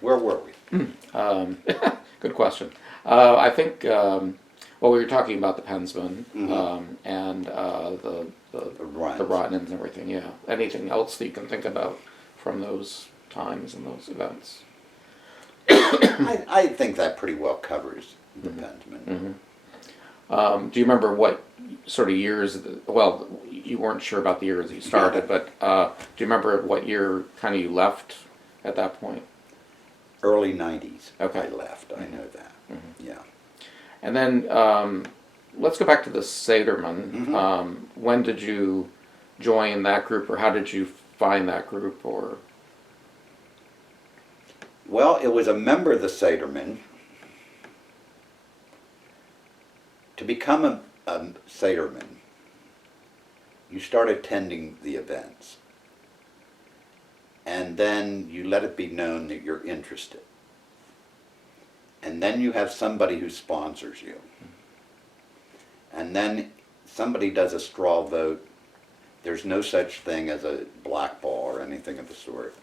Where were we? Good question. I think, well, we were talking about the Pensman and the Rotnans and everything, yeah. Anything else that you can think about from those times and those events? I think that pretty well covers the Pensman. Do you remember what sort of years, well, you weren't sure about the years you started, but do you remember what year kind of you left at that point? Early 90s, Okay. I left, I know that, yeah. And then let's go back to the Sederman. When did you join that group, or how did you find that group? Or Well, it was a member of the Sederman. To become a Sederman, you start attending the events. And then you let it be known that you're interested. And then you have somebody who sponsors you. And then somebody does a straw vote. There's no such thing as a blackball or anything of the sort.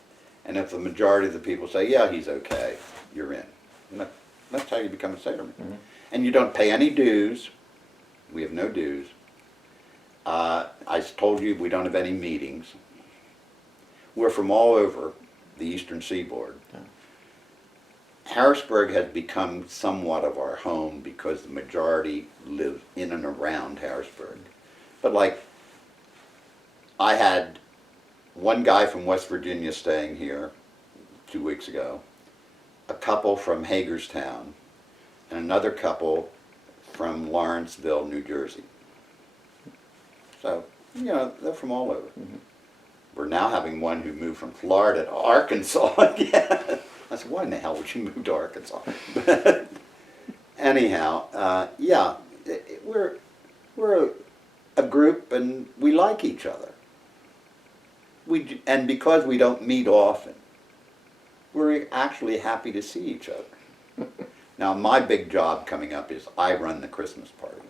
And if the majority of the people say, "Yeah, he's okay," you're in. And that's how you become a Sederman. And you don't pay any dues. We have no dues. I told you we don't have any meetings. We're from all over the eastern seaboard. Harrisburg has become somewhat of our home because the majority live in and around Harrisburg. But like, I had one guy from West Virginia staying here 2 weeks ago, a couple from Hagerstown, and another couple from Lawrenceville, New Jersey. So, you know, they're from all over. We're now having one who moved from Florida to Arkansas again. I said, "Why in the hell would you move to Arkansas?" But anyhow, yeah, we're a group, and we like each other. And because we don't meet often, we're actually happy to see each other. Now, my big job coming up is I run the Christmas party,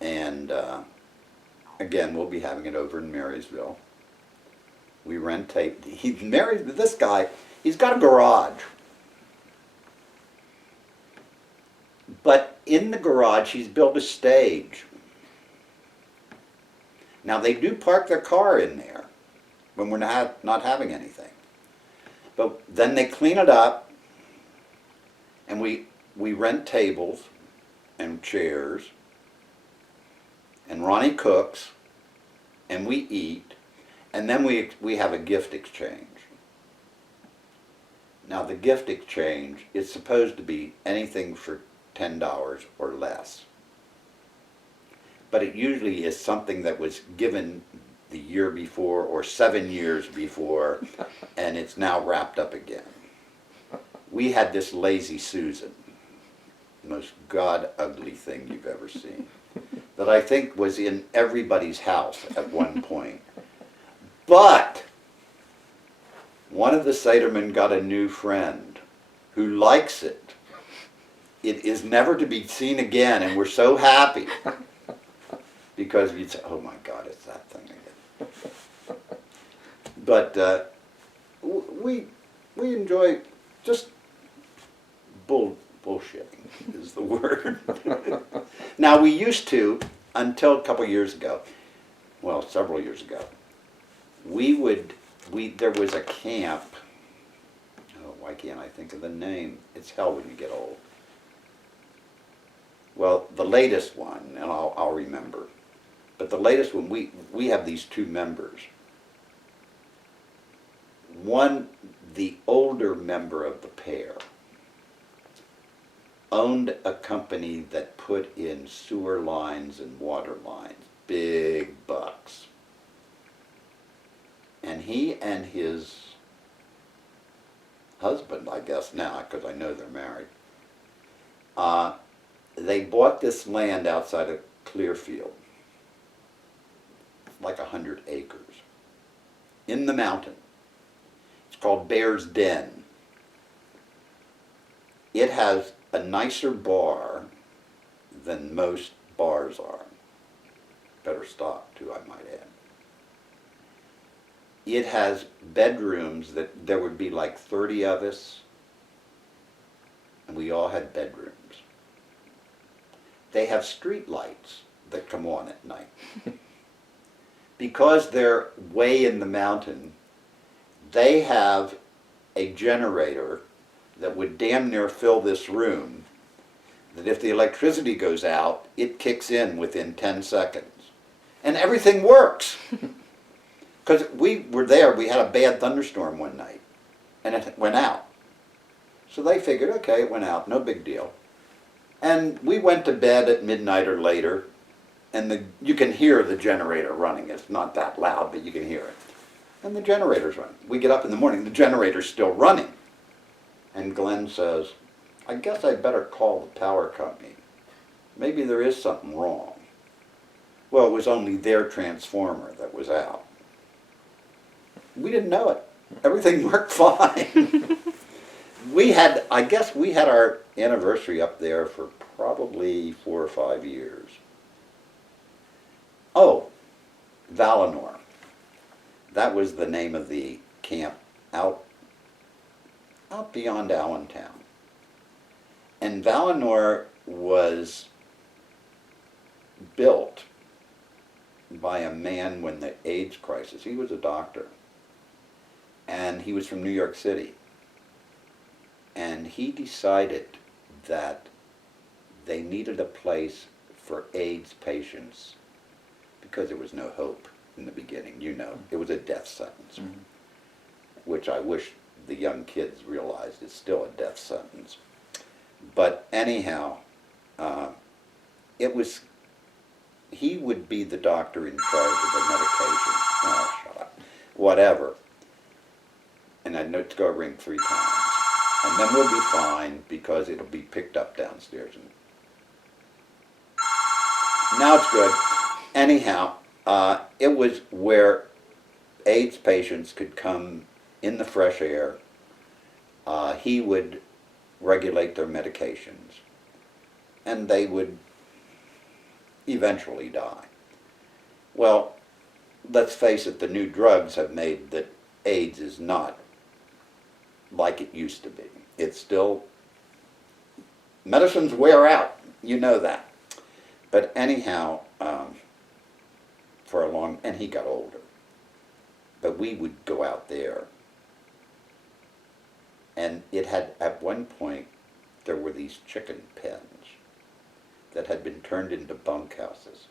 and again, we'll be having it over in Marysville. We rent tape. This guy, he's got a garage. But in the garage, he's built a stage. Now, they do park their car in there when we're not having anything. But then they clean it up, and we rent tables and chairs, and Ronnie cooks, and we eat, and then we have a gift exchange. Now, the gift exchange is supposed to be anything for $10 or less. But it usually is something that was given the year before or 7 years before, and it's now wrapped up again. We had this Lazy Susan, the most god-ugly thing you've ever seen, that I think was in everybody's house at one point. But one of the Sedermen got a new friend who likes it. It is never to be seen again, and we're so happy. Because you'd say, "Oh my God, it's that thing again." But we enjoy just bullshitting is the word. Now, we used to, until a couple years ago, well, several years ago, there was a camp. Oh, why can't I think of the name? It's hell when you get old. Well, the latest one, and I'll remember. But the latest one, we have these two members. One, the older member of the pair owned a company that put in sewer lines and water lines, big bucks. And he and his husband, I guess now, because I know they're married, they bought this land outside of Clearfield, like 100 acres, in the mountain. It's called Bear's Den. It has a nicer bar than most bars are. Better stock, too, I might add. It has bedrooms that there would be like 30 of us, and we all had bedrooms. They have street lights that come on at night. Because they're way in the mountain, they have a generator that would damn near fill this room, that if the electricity goes out, it kicks in within 10 seconds. And everything works. Because we were there, we had a bad thunderstorm one night, and it went out. So they figured, okay, it went out, no big deal. And we went to bed at midnight or later, and you can hear the generator running. It's not that loud, but you can hear it. And the generator's running. We get up in the morning, the generator's still running. And Glenn says, I guess I better call the power company. Maybe there is something wrong. Well, it was only their transformer that was out. We didn't know it. Everything worked fine. I guess we had our anniversary up there for probably 4 or 5 years. Oh, Valinor. That was the name of the camp out beyond Allentown. And Valinor was built by a man when the AIDS crisis, he was a doctor, and he was from New York City. And he decided that they needed a place for AIDS patients because there was no hope in the beginning. You know, it was a death sentence, which I wish the young kids realized is still a death sentence. But anyhow, he would be the doctor in charge of the medication. Oh, shut up. Whatever. And I'd know to go ring 3 times. And then we'll be fine because it'll be picked up downstairs. And now it's good. Anyhow, it was where AIDS patients could come in the fresh air. He would regulate their medications, and they would eventually die. Well, let's face it, the new drugs have made that AIDS is not like it used to be. It's still, medicines wear out, you know that. But anyhow, and he got older, but we would go out there, and it had, at one point, there were these chicken pens that had been turned into bunkhouses.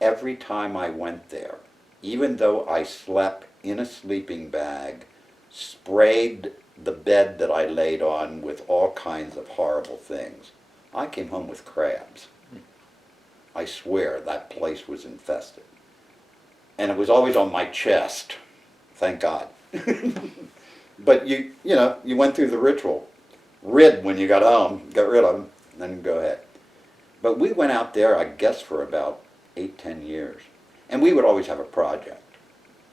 Every time I went there, even though I slept in a sleeping bag, sprayed the bed that I laid on with all kinds of horrible things, I came home with crabs. I swear that place was infested. And it was always on my chest, thank God. But you went through the ritual. Rid when you got home, got rid of them, then go ahead. But we went out there, I guess, for about 8-10 years. And we would always have a project.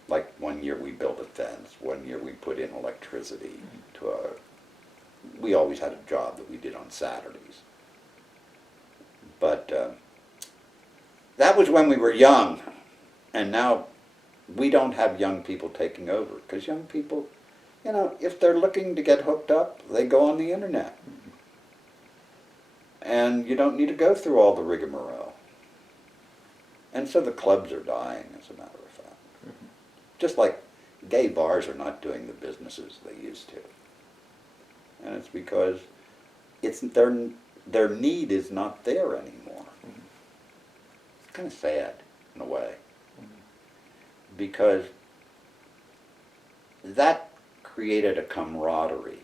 Like one year we built a fence, one year we put in electricity to we always had a job that we did on Saturdays. But that was when we were young. And now we don't have young people taking over. Because young people, if they're looking to get hooked up, they go on the internet. And you don't need to go through all the rigmarole. And so the clubs are dying, as a matter of fact. Just like gay bars are not doing the businesses they used to. And it's because their need is not there anymore. It's kind of sad, in a way. Because that created a camaraderie.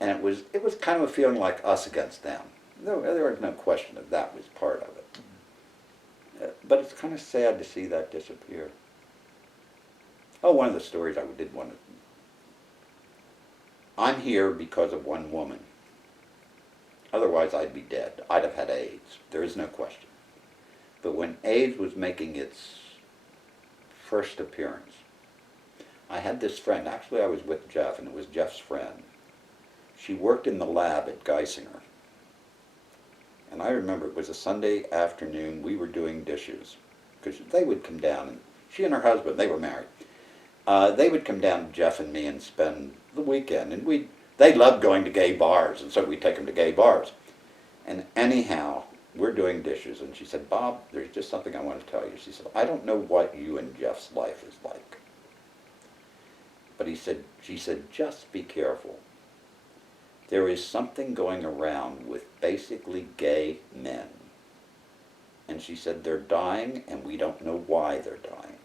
And it was kind of a feeling like us against them. There was no question that was part of it. But it's kind of sad to see that disappear. Oh, one of the stories I did want to... I'm here because of one woman. Otherwise, I'd be dead. I'd have had AIDS. There is no question. But when AIDS was making its first appearance, I had this friend. Actually, I was with Jeff, and it was Jeff's friend. She worked in the lab at Geisinger. And I remember it was a Sunday afternoon. We were doing dishes because they would come down, and she and her husband, they were married. They would come down to Jeff and me and spend the weekend, and they loved going to gay bars, and so we'd take them to gay bars. And anyhow, we're doing dishes, and she said, "Bob, there's just something I want to tell you." She said, "I don't know what you and Jeff's life is like." But she said, "Just be careful. There is something going around with basically gay men." And she said, "They're dying, and we don't know why they're dying."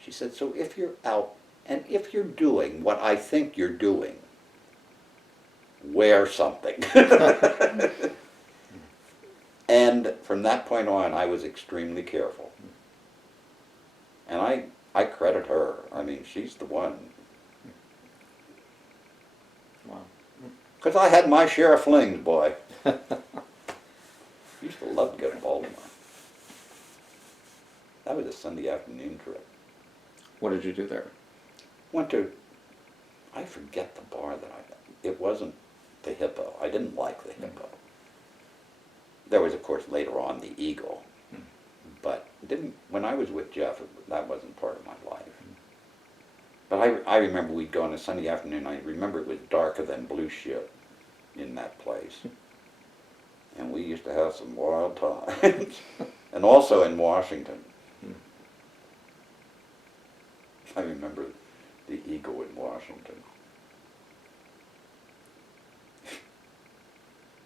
She said, "So if you're out, and if you're doing what I think you're doing, wear something." And from that point on, I was extremely careful. And I credit her. I mean, she's the one. Wow. Because I had my share of flings, boy. Used to love to go to Baltimore. That was a Sunday afternoon trip. What did you do there? Went to, I forget the bar it wasn't the Hippo. I didn't like the Hippo. There was, of course, later on the Eagle. But when I was with Jeff, that wasn't part of my life. But I remember we'd go on a Sunday afternoon. I remember it was darker than blue shit in that place. And we used to have some wild times. And also in Washington. I remember the Eagle in Washington.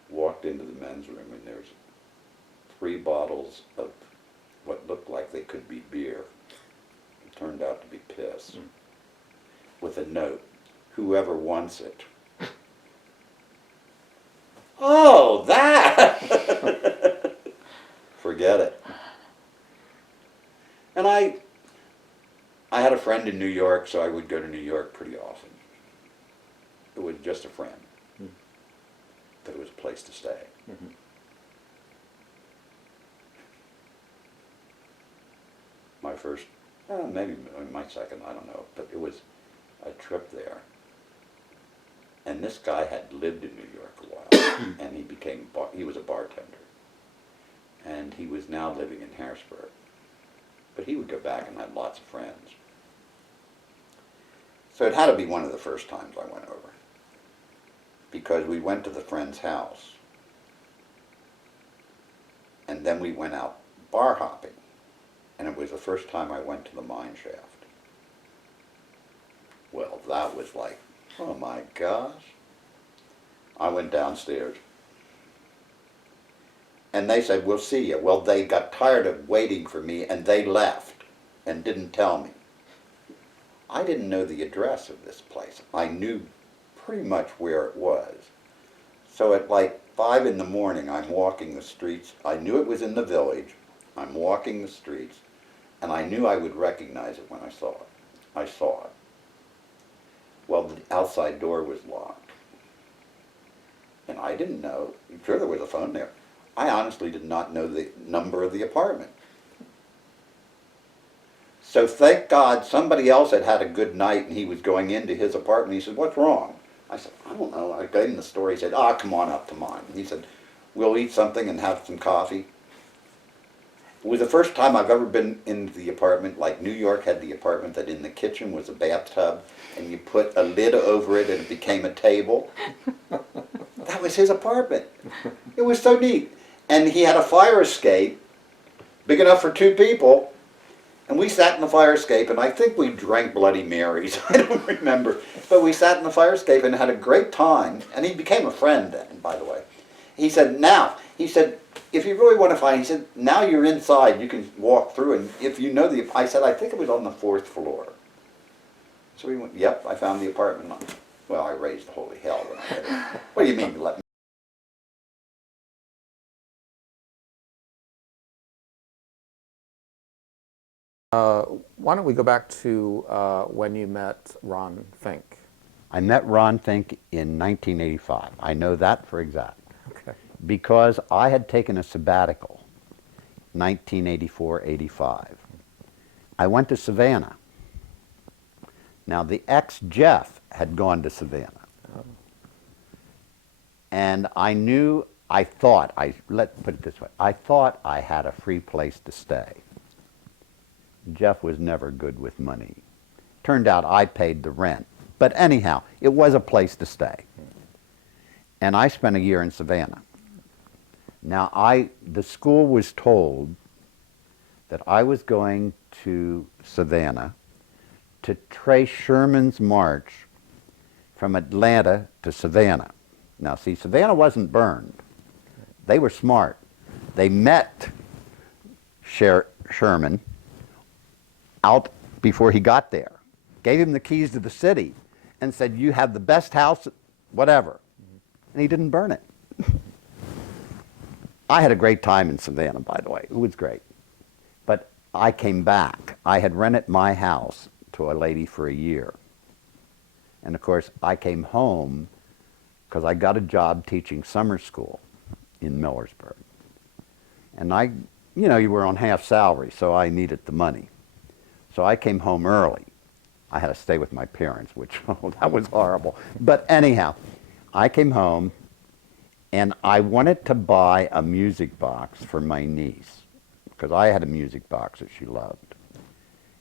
Walked into the men's room, and there's 3 bottles of what looked like they could be beer. It turned out to be piss. With a note, "Whoever wants it." Oh, that! Forget it. And I had a friend in New York, so I would go to New York pretty often. It was just a friend. But it was a place to stay. My first, maybe my second, I don't know, but it was a trip there. And this guy had lived in New York a while, and he was a bartender. And he was now living in Harrisburg. But he would go back and had lots of friends. So it had to be one of the first times I went over. Because we went to the friend's house. And then we went out bar hopping. And it was the first time I went to the mine shaft. Well, that was like, oh my gosh. I went downstairs. And they said, "We'll see you." Well, they got tired of waiting for me, and they left and didn't tell me. I didn't know the address of this place. I knew pretty much where it was. So at like 5 in the morning, I'm walking the streets. I knew it was in the village. I'm walking the streets, and I knew I would recognize it when I saw it. I saw it. Well, the outside door was locked. And I didn't know. I'm sure there was a phone there. I honestly did not know the number of the apartment. So thank God somebody else had had a good night, and he was going into his apartment. He said, "What's wrong?" I said, "I don't know." I gave him the story. He said, "Come on up to mine." He said, "We'll eat something and have some coffee." It was the first time I've ever been in the apartment. Like New York had the apartment that in the kitchen was a bathtub, and you put a lid over it and it became a table. That was his apartment. It was so neat. And he had a fire escape big enough for 2 people. And we sat in the fire escape, and I think we drank Bloody Marys. I don't remember. But we sat in the fire escape and had a great time. And he became a friend then, by the way. He said, if you really want to find, he said, now you're inside, you can walk through, and if you know I said, I think it was on the 4th floor. So we went, yep, I found the apartment. Well, I raised holy hell when I hit it. What do you mean, let me? Why don't we go back to when you met Ron Fink? I met Ron Fink in 1985. I know that for exact. Okay. Because I had taken a sabbatical, 1984-85. I went to Savannah. Now, the ex-Jeff had gone to Savannah. And let's put it this way, I thought I had a free place to stay. Jeff was never good with money. Turned out I paid the rent. But anyhow, it was a place to stay. And I spent a year in Savannah. Now, the school was told that I was going to Savannah to trace Sherman's march from Atlanta to Savannah. Now, see, Savannah wasn't burned. They were smart. They met Sherman out before he got there, gave him the keys to the city, and said, you have the best house, whatever. And he didn't burn it. I had a great time in Savannah, by the way. It was great. But I came back. I had rented my house to a lady for a year. And of course, I came home because I got a job teaching summer school in Millersburg. And you were on half salary, so I needed the money. So I came home early. I had to stay with my parents, which, that was horrible. But anyhow, I came home and I wanted to buy a music box for my niece because I had a music box that she loved.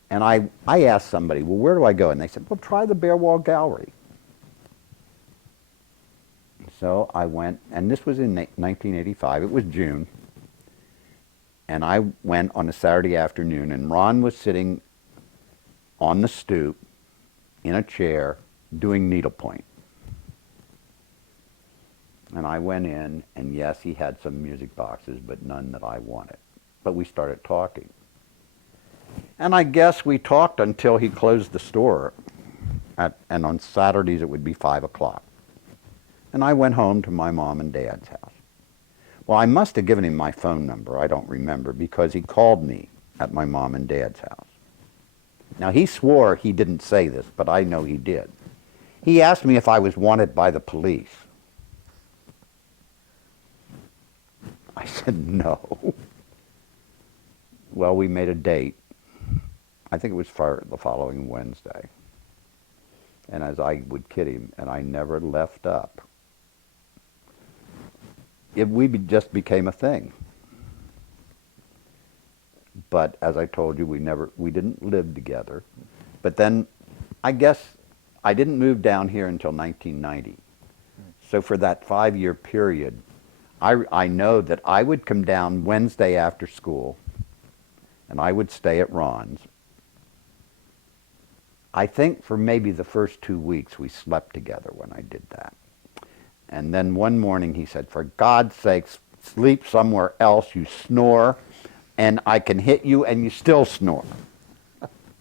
And I asked somebody, well, where do I go? And they said, well, try the Bear Wall Gallery. So I went, and this was in 1985. It was June. And I went on a Saturday afternoon, and Ron was sitting on the stoop in a chair doing needlepoint. And I went in, and yes, he had some music boxes, but none that I wanted. But we started talking. And I guess we talked until he closed the store. And on Saturdays it would be 5 o'clock. And I went home to my mom and dad's house. Well, I must have given him my phone number, I don't remember, because he called me at my mom and dad's house. Now, he swore he didn't say this, but I know he did. He asked me if I was wanted by the police. I said no. Well, we made a date. I think it was for the following Wednesday. And as I would kid him, and I never left up, just became a thing. But as I told you, we didn't live together. But then, I guess, I didn't move down here until 1990. So for that 5-year period, I know that I would come down Wednesday after school, and I would stay at Ron's. I think for maybe the first 2 weeks we slept together when I did that. And then one morning he said, for God's sakes, sleep somewhere else, you snore, and I can hit you and you still snore.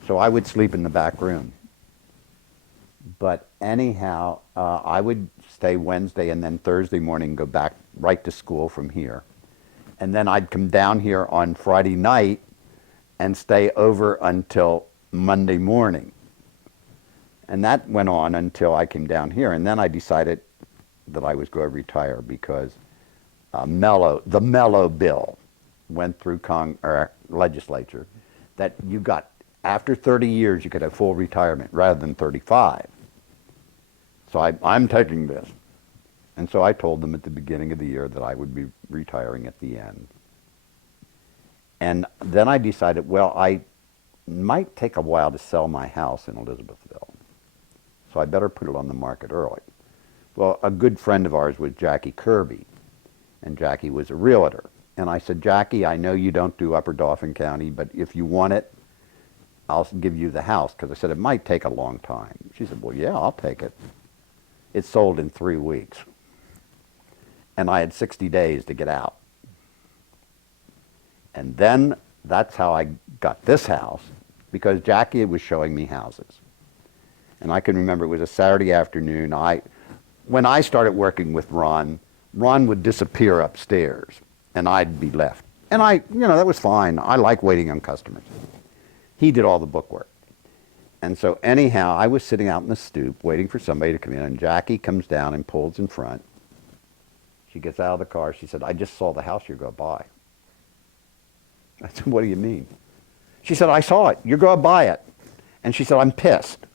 So I would sleep in the back room. But anyhow, I would stay Wednesday and then Thursday morning go back right to school from here. And then I'd come down here on Friday night and stay over until Monday morning. And that went on until I came down here. And then I decided that I was going to retire because the Mello bill went through legislature that you got, after 30 years, you could have full retirement rather than 35. So I'm taking this. And so I told them at the beginning of the year that I would be retiring at the end. And then I decided, well, I might take a while to sell my house in Elizabethville. So I better put it on the market early. Well, a good friend of ours was Jackie Kirby, and Jackie was a realtor. And I said, Jackie, I know you don't do Upper Dauphin County, but if you want it, I'll give you the house, because I said it might take a long time. She said, well, yeah, I'll take it. It sold in 3 weeks. And I had 60 days to get out. And then that's how I got this house, because Jackie was showing me houses. And I can remember it was a Saturday afternoon. When I started working with Ron, Ron would disappear upstairs and I'd be left. And that was fine. I like waiting on customers. He did all the bookwork. And so anyhow, I was sitting out in the stoop waiting for somebody to come in, and Jackie comes down and pulls in front. She gets out of the car. She said, "I just saw the house you're going to buy." I said, "What do you mean?" She said, "I saw it. You're going to buy it." And she said, "I'm pissed."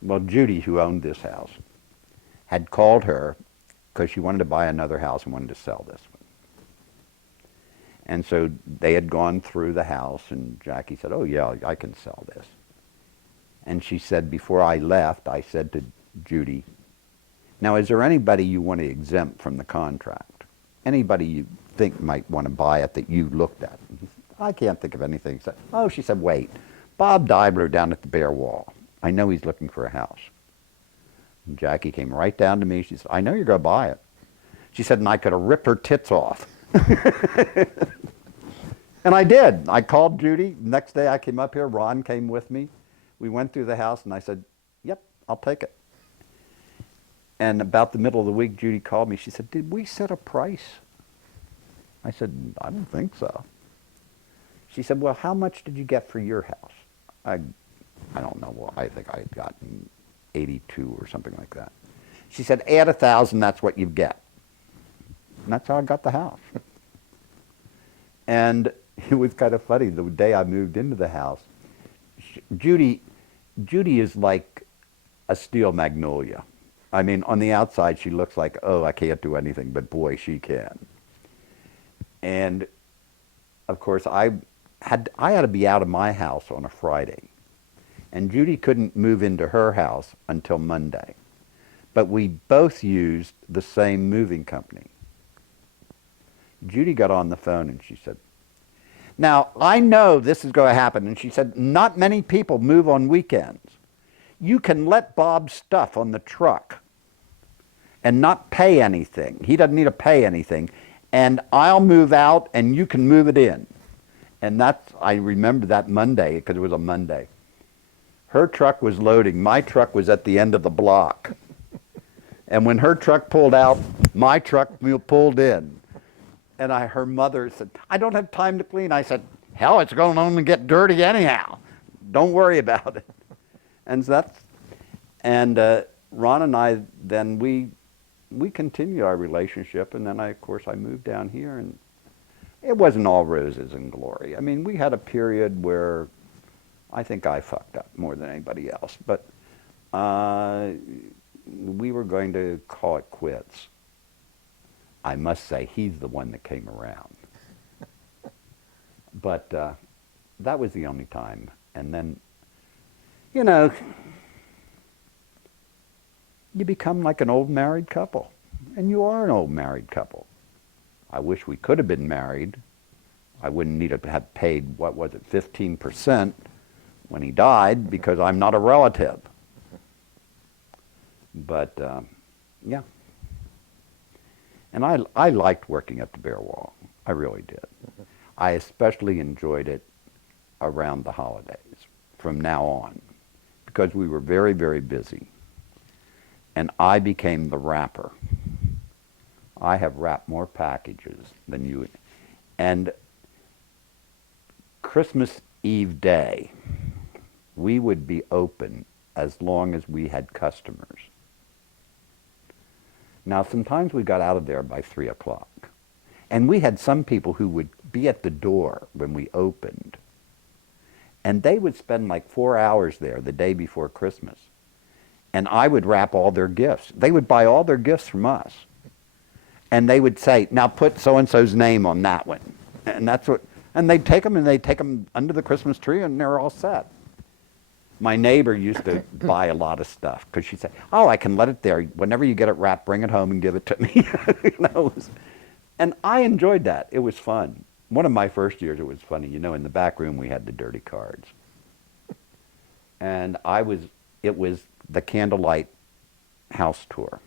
Well, Judy, who owned this house, had called her because she wanted to buy another house and wanted to sell this one. And so they had gone through the house, and Jackie said, "Oh, yeah, I can sell this." And she said, before I left, I said to Judy, "Now, is there anybody you want to exempt from the contract? Anybody you think might want to buy it that you looked at?" And he said, "I can't think of anything." She said, "Wait, Bob Deibler down at the Bare Wall. I know he's looking for a house." And Jackie came right down to me. She said, "I know you're going to buy it." She said, "And I could have ripped her tits off." And I did. I called Judy. Next day I came up here. Ron came with me. We went through the house, and I said, "Yep, I'll take it." And about the middle of the week, Judy called me. She said, "Did we set a price?" I said, "I don't think so." She said, "Well, how much did you get for your house?" I don't know. Well, I think I had gotten 82 or something like that. She said, "Add 1,000, that's what you get." And that's how I got the house. And it was kind of funny. The day I moved into the house, Judy is like a steel magnolia. I mean, on the outside, she looks like, oh, I can't do anything, but boy, she can. And of course, I had to be out of my house on a Friday. And Judy couldn't move into her house until Monday. But we both used the same moving company. Judy got on the phone and she said, "Now, I know this is going to happen." And she said, "Not many people move on weekends. You can let Bob stuff on the truck and not pay anything. He doesn't need to pay anything. And I'll move out and you can move it in." And I remember that Monday, because it was a Monday. Her truck was loading. My truck was at the end of the block. And when her truck pulled out, my truck pulled in. And her mother said, "I don't have time to clean." I said, "Hell, it's going to only get dirty anyhow. Don't worry about it." And so Ron and I, then we continued our relationship. And then of course, I moved down here, and it wasn't all roses and glory. I mean, we had a period where I think I fucked up more than anybody else. But we were going to call it quits. I must say, he's the one that came around. But that was the only time. And then, you become like an old married couple. And you are an old married couple. I wish we could have been married. I wouldn't need to have paid, 15% when he died, because I'm not a relative. But, yeah. And I liked working at the Bare Wall. I really did. I especially enjoyed it around the holidays from now on, because we were very, very busy. And I became the wrapper. I have wrapped more packages than you. And Christmas Eve day, we would be open as long as we had customers. Now, sometimes we got out of there by 3 o'clock. And we had some people who would be at the door when we opened. And they would spend like 4 hours there the day before Christmas. And I would wrap all their gifts. They would buy all their gifts from us. And they would say, "Now put so-and-so's name on that one." And they'd take them under the Christmas tree, and they're all set. My neighbor used to buy a lot of stuff, because she'd say, "Oh, I can let it there. Whenever you get it wrapped, bring it home and give it to me." And I enjoyed that. It was fun. One of my first years, it was funny. In the back room, we had the dirty cards. And it was the candlelight house tour.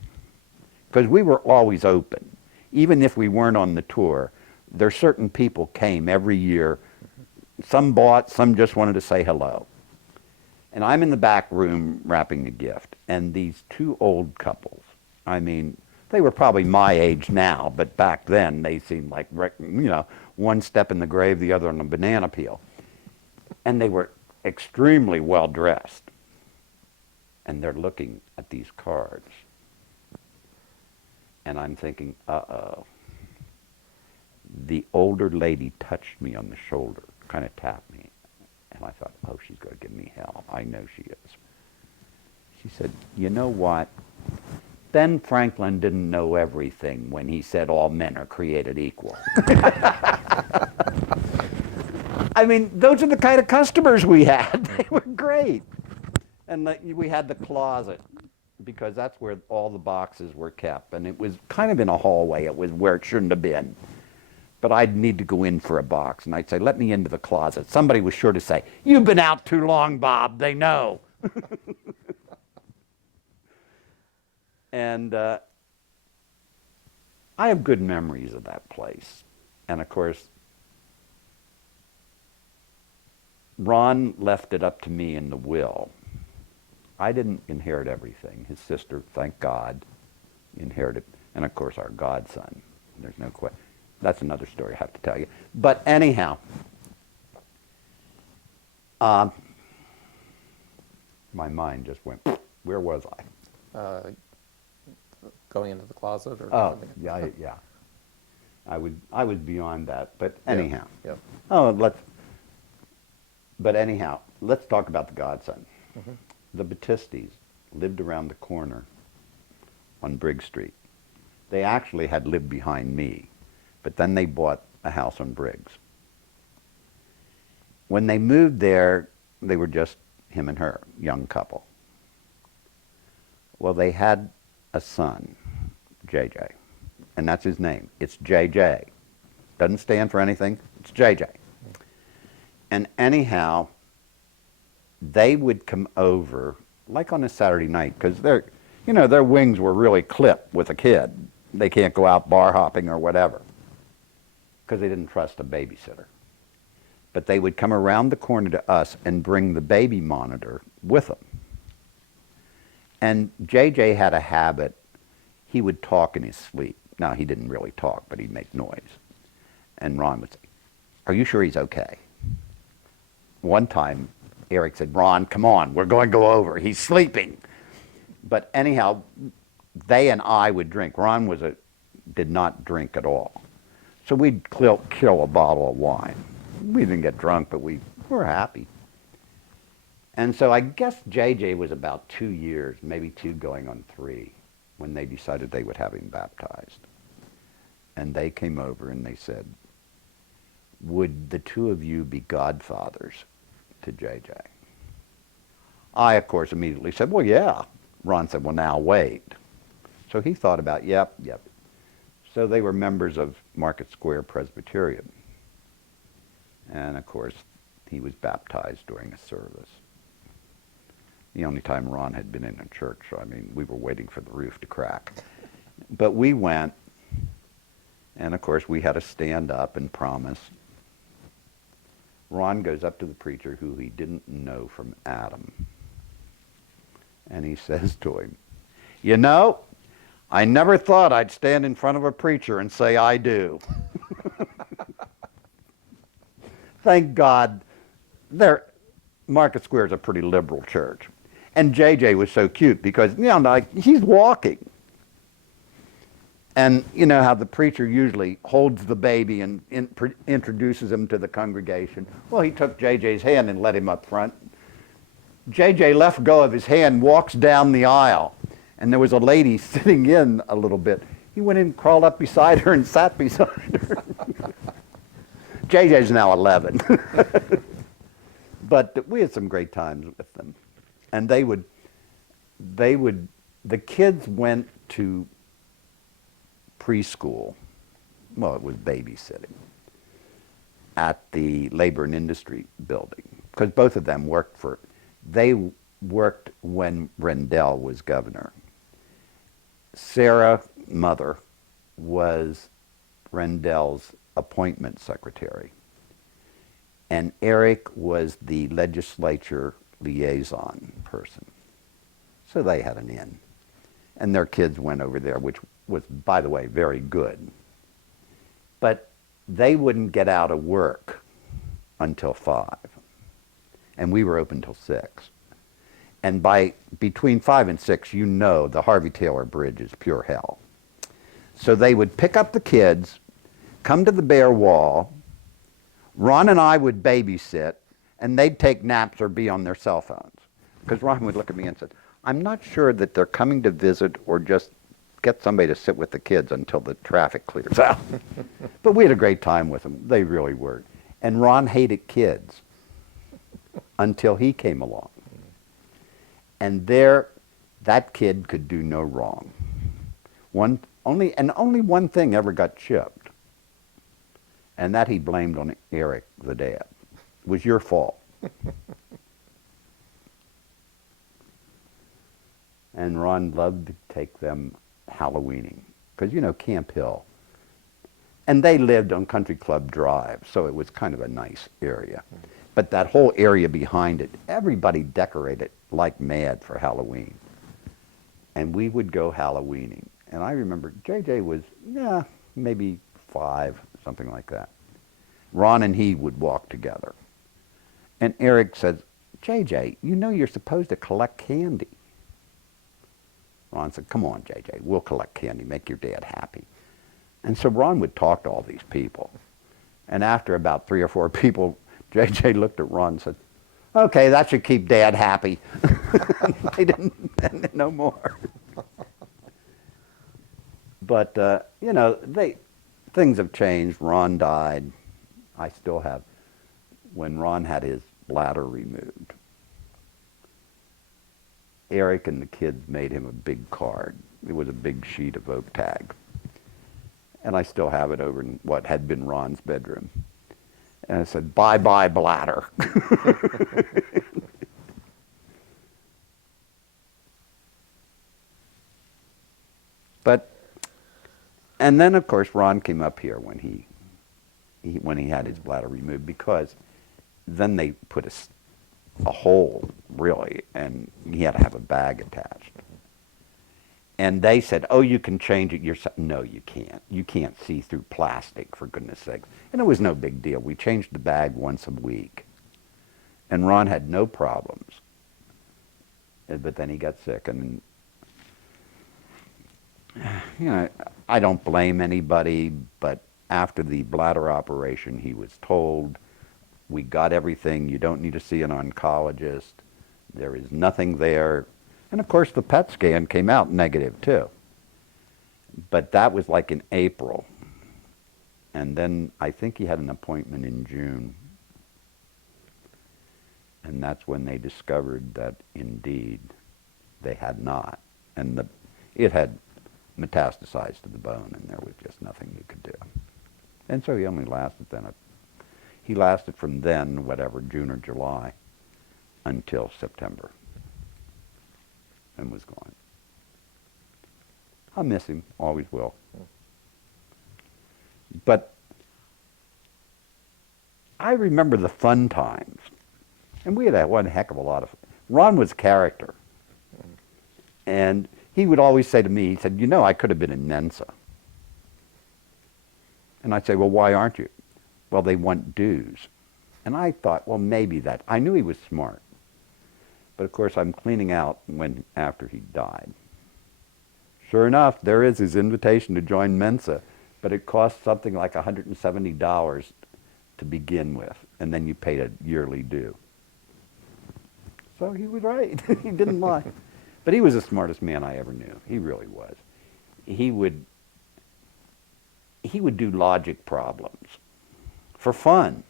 Because we were always open. Even if we weren't on the tour, there certain people came every year. Some bought, some just wanted to say hello. And I'm in the back room wrapping a gift, and these two old couples, I mean, they were probably my age now, but back then they seemed like, one step in the grave, the other on a banana peel. And they were extremely well dressed. And they're looking at these cards. And I'm thinking, uh-oh. The older lady touched me on the shoulder, kind of tapped me. And I thought, oh, she's going to give me hell. I know she is. She said, you know what? Ben Franklin didn't know everything when he said all men are created equal. I mean, those are the kind of customers we had. They were great. And we had the closet, because that's where all the boxes were kept. And it was kind of in a hallway. It was where it shouldn't have been. But I'd need to go in for a box, and I'd say, let me into the closet. Somebody was sure to say, you've been out too long, Bob. They know. And I have good memories of that place. And, of course, Ron left it up to me in the will. I didn't inherit everything. His sister, thank God, inherited. And, of course, our godson. There's no question. That's another story I have to tell you. But anyhow, my mind just went, where was I? Going into the closet or Oh, something? yeah. I was beyond that. But anyhow. Yep. But anyhow, let's talk about the godson. Mm-hmm. The Batistis lived around the corner on Briggs Street. They actually had lived behind me. But then they bought a house on Briggs. When they moved there, they were just him and her, young couple. Well, they had a son, JJ, and that's his name. It's JJ. Doesn't stand for anything. It's JJ. And anyhow, they would come over, like on a Saturday night, because their wings were really clipped with a kid. They can't go out bar hopping or whatever, because they didn't trust a babysitter. But they would come around the corner to us and bring the baby monitor with them. And JJ had a habit. He would talk in his sleep. Now, he didn't really talk, but he'd make noise. And Ron would say, are you sure he's okay? One time, Eric said, Ron, come on, we're going to go over. He's sleeping. But anyhow, they and I would drink. Ron did not drink at all. So we'd kill a bottle of wine. We didn't get drunk, but we were happy. And so I guess JJ was about 2 years, maybe 2 going on 3, when they decided they would have him baptized. And they came over and they said, would the 2 of you be godfathers to JJ? I, of course, immediately said, well, yeah. Ron said, well, now wait. So he thought about, yep. So they were members of Market Square Presbyterian. And, of course, he was baptized during a service. The only time Ron had been in a church. I mean, we were waiting for the roof to crack. But we went, and, of course, we had to stand up and promise. Ron goes up to the preacher, who he didn't know from Adam. And he says to him, you know, I never thought I'd stand in front of a preacher and say, I do. Thank God, Market Square is a pretty liberal church. And JJ was so cute because, he's walking. And you know how the preacher usually holds the baby and introduces him to the congregation. Well, he took JJ's hand and led him up front. JJ left go of his hand, walks down the aisle, and there was a lady sitting in a little bit. He went in, crawled up beside her, and sat beside her. JJ's now 11. But we had some great times with them. And the kids went to preschool, well, it was babysitting, at the Labor and Industry building, because both of them they worked when Rendell was governor. Sarah, mother, was Rendell's appointment secretary. And Eric was the legislature liaison person. So they had an in. And their kids went over there, which was, by the way, very good. But they wouldn't get out of work until 5. And we were open till 6. And between 5 and 6, you know the Harvey Taylor Bridge is pure hell. So they would pick up the kids, come to the bare wall. Ron and I would babysit, and they'd take naps or be on their cell phones. Because Ron would look at me and said, I'm not sure that they're coming to visit or just get somebody to sit with the kids until the traffic clears out. But we had a great time with them. They really were. And Ron hated kids until he came along. And that kid could do no wrong. Only one thing ever got chipped. And that he blamed on Eric, the dad. It was your fault. And Ron loved to take them Halloweening. Because, you know, Camp Hill. And they lived on Country Club Drive, so it was kind of a nice area. But that whole area behind it, everybody decorated like mad for Halloween. And we would go Halloweening. And I remember JJ was, maybe 5, something like that. Ron and he would walk together. And Eric says, JJ, you know you're supposed to collect candy. Ron said, come on, JJ, we'll collect candy, make your dad happy. And so Ron would talk to all these people. And after about 3 or 4 people, JJ looked at Ron and said, okay, that should keep Dad happy. They didn't no more. But, you know, things have changed. Ron died. I still have, when Ron had his bladder removed, Eric and the kids made him a big card. It was a big sheet of oak tag. And I still have it over in what had been Ron's bedroom. And it said, bye-bye bladder. And then of course Ron came up here when he had his bladder removed, because then they put a hole, really, and he had to have a bag attached. And they said, oh, you can change it yourself. No, you can't. You can't see through plastic, for goodness sake. And it was no big deal. We changed the bag once a week. And Ron had no problems. But then he got sick. And, you know, I don't blame anybody, but after the bladder operation, he was told, we got everything. You don't need to see an oncologist. There is nothing there. And of course the PET scan came out negative too. But that was like in April. And then I think he had an appointment in June. And that's when they discovered that indeed they had not. And it had metastasized to the bone, and there was just nothing you could do. And so he only lasted then. He lasted from then, whatever, June or July, until September. And was gone. I miss him, always will. But I remember the fun times. And we had one heck of a lot of fun. Ron was character. And he would always say to me, he said, you know, I could have been in Mensa. And I'd say, well, why aren't you? Well, they want dues. And I thought, well, maybe that. I knew he was smart. But of course, I'm cleaning out after he died. Sure enough, there is his invitation to join Mensa, but it costs something like $170 to begin with, and then you paid a yearly due. So he was right. He didn't lie. But he was the smartest man I ever knew. He really was. He would do logic problems for fun.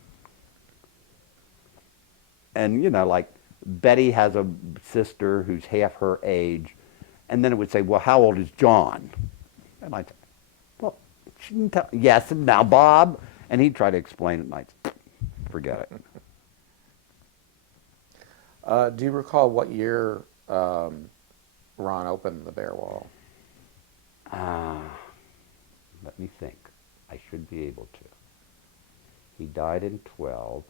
And, you know, like, Betty has a sister who's half her age, and then it would say, well, how old is John? And I'd say, well, she didn't tell. Yes, and now Bob. And he'd try to explain it, and I'd say, forget it. Do you recall what year Ron opened the Bear Wall? Let me think. I should be able to. He died in 12.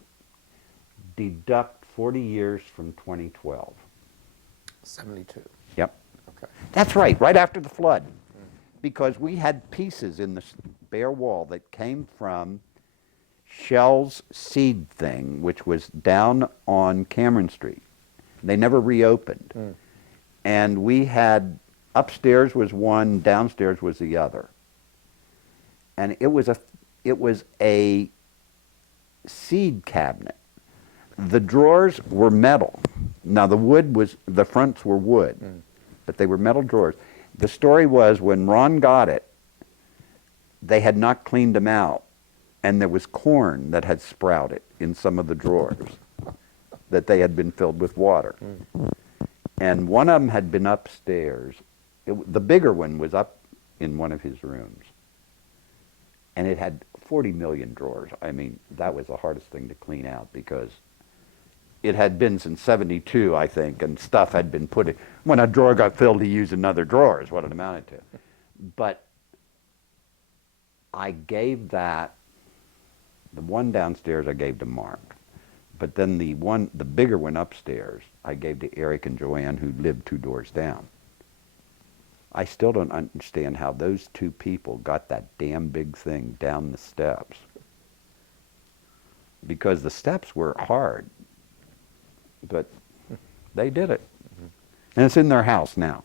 Deduct 40 years from 2012. 72. Yep. Okay. That's right after the flood. Because we had pieces in the bare wall that came from Shell's seed thing, which was down on Cameron Street. They never reopened. And we had, upstairs was one, downstairs was the other. And it was a seed cabinet. The drawers were metal. Now the fronts were wood, but they were metal drawers. The story was when Ron got it, they had not cleaned them out, and there was corn that had sprouted in some of the drawers that they had been filled with water. And one of them had been upstairs. The bigger one was up in one of his rooms. And it had 40 million drawers. I mean, that was the hardest thing to clean out because it had been since 72, I think, and stuff had been put in. When a drawer got filled, he used another drawer is what it amounted to. But I gave the one downstairs I gave to Mark. But then the bigger one upstairs, I gave to Eric and Joanne, who lived 2 doors down. I still don't understand how those 2 people got that damn big thing down the steps. Because the steps were hard. But they did it. And it's in their house now.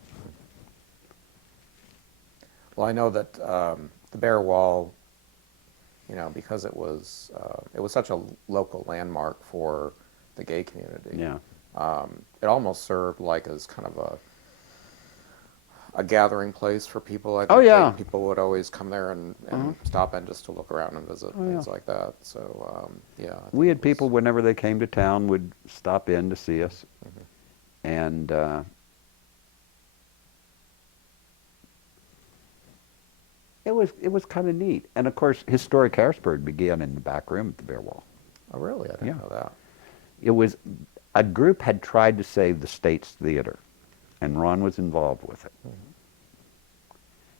Well, I know that the bare wall, because it was such a local landmark for the gay community. Yeah. It almost served like as kind of a gathering place for people. I think Oh, yeah. people would always come there and stop in just to look around and visit, things yeah. like that. So, yeah. I think We it had was- people, whenever they came to town, would stop in to see us. And it was kind of neat. And of course, Historic Harrisburg began in the back room at the Bear Wall. Oh, really? I didn't Yeah. know that. It was, a group had tried to save the States Theater, and Ron was involved with it.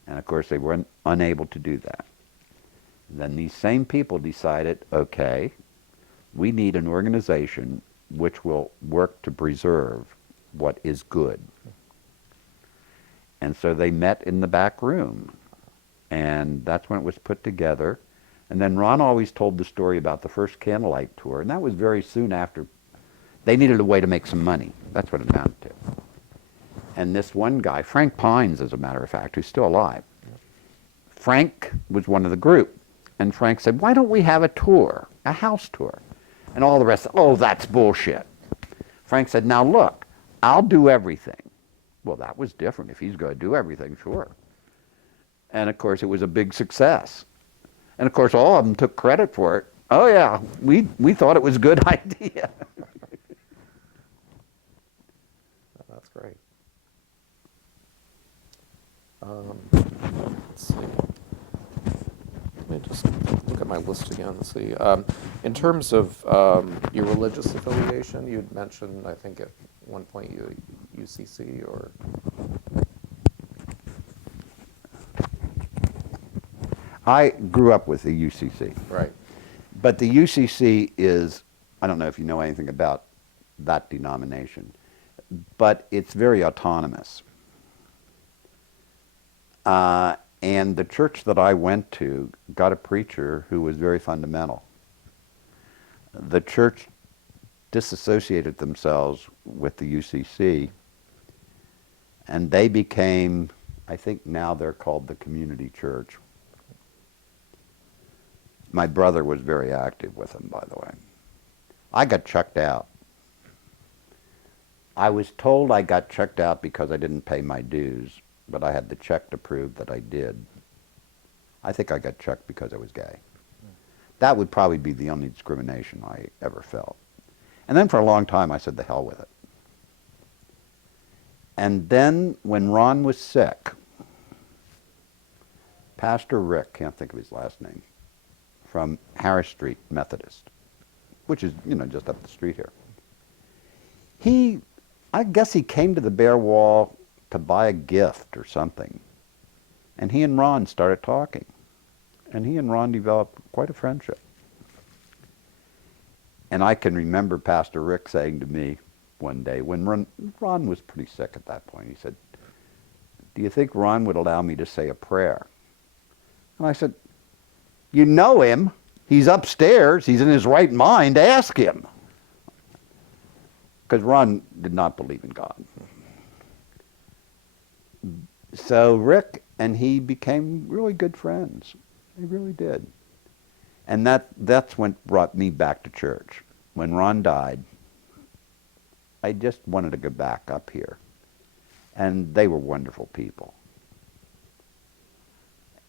And of course, they were unable to do that. Then these same people decided, okay, we need an organization which will work to preserve what is good. And so they met in the back room, and that's when it was put together. And then Ron always told the story about the first Candlelight tour, and that was very soon after. They needed a way to make some money. That's what it amounted to. And this one guy, Frank Pines, as a matter of fact, who's still alive, Frank was one of the group. And Frank said, why don't we have a tour, a house tour? And all the rest, oh, that's bullshit. Frank said, now look, I'll do everything. Well, that was different. If he's going to do everything, sure. And of course, it was a big success. And of course, all of them took credit for it. Oh yeah, we thought it was a good idea. That's great. Let's see. Let me just look at my list again. Let's see. In terms of your religious affiliation, you'd mentioned, I think, at one point, UCC or. I grew up with the UCC. Right. But the UCC is, I don't know if you know anything about that denomination, but it's very autonomous. And the church that I went to got a preacher who was very fundamental. The church disassociated themselves with the UCC, and they became, I think now they're called the Community Church. My brother was very active with them, by the way. I got checked out. I was told I got checked out because I didn't pay my dues, but I had the check to prove that I did. I think I got checked because I was gay. That would probably be the only discrimination I ever felt. And then for a long time I said, the hell with it. And then when Ron was sick, Pastor Rick, can't think of his last name, from Harris Street Methodist, which is, just up the street here. I guess he came to the Bear Wall to buy a gift or something. And he and Ron started talking. And he and Ron developed quite a friendship. And I can remember Pastor Rick saying to me one day, when Ron was pretty sick at that point, he said, "Do you think Ron would allow me to say a prayer?" And I said, "You know him. He's upstairs. He's in his right mind. Ask him." Because Ron did not believe in God. So Rick and he became really good friends. They really did. And that's what brought me back to church. When Ron died, I just wanted to go back up here. And they were wonderful people.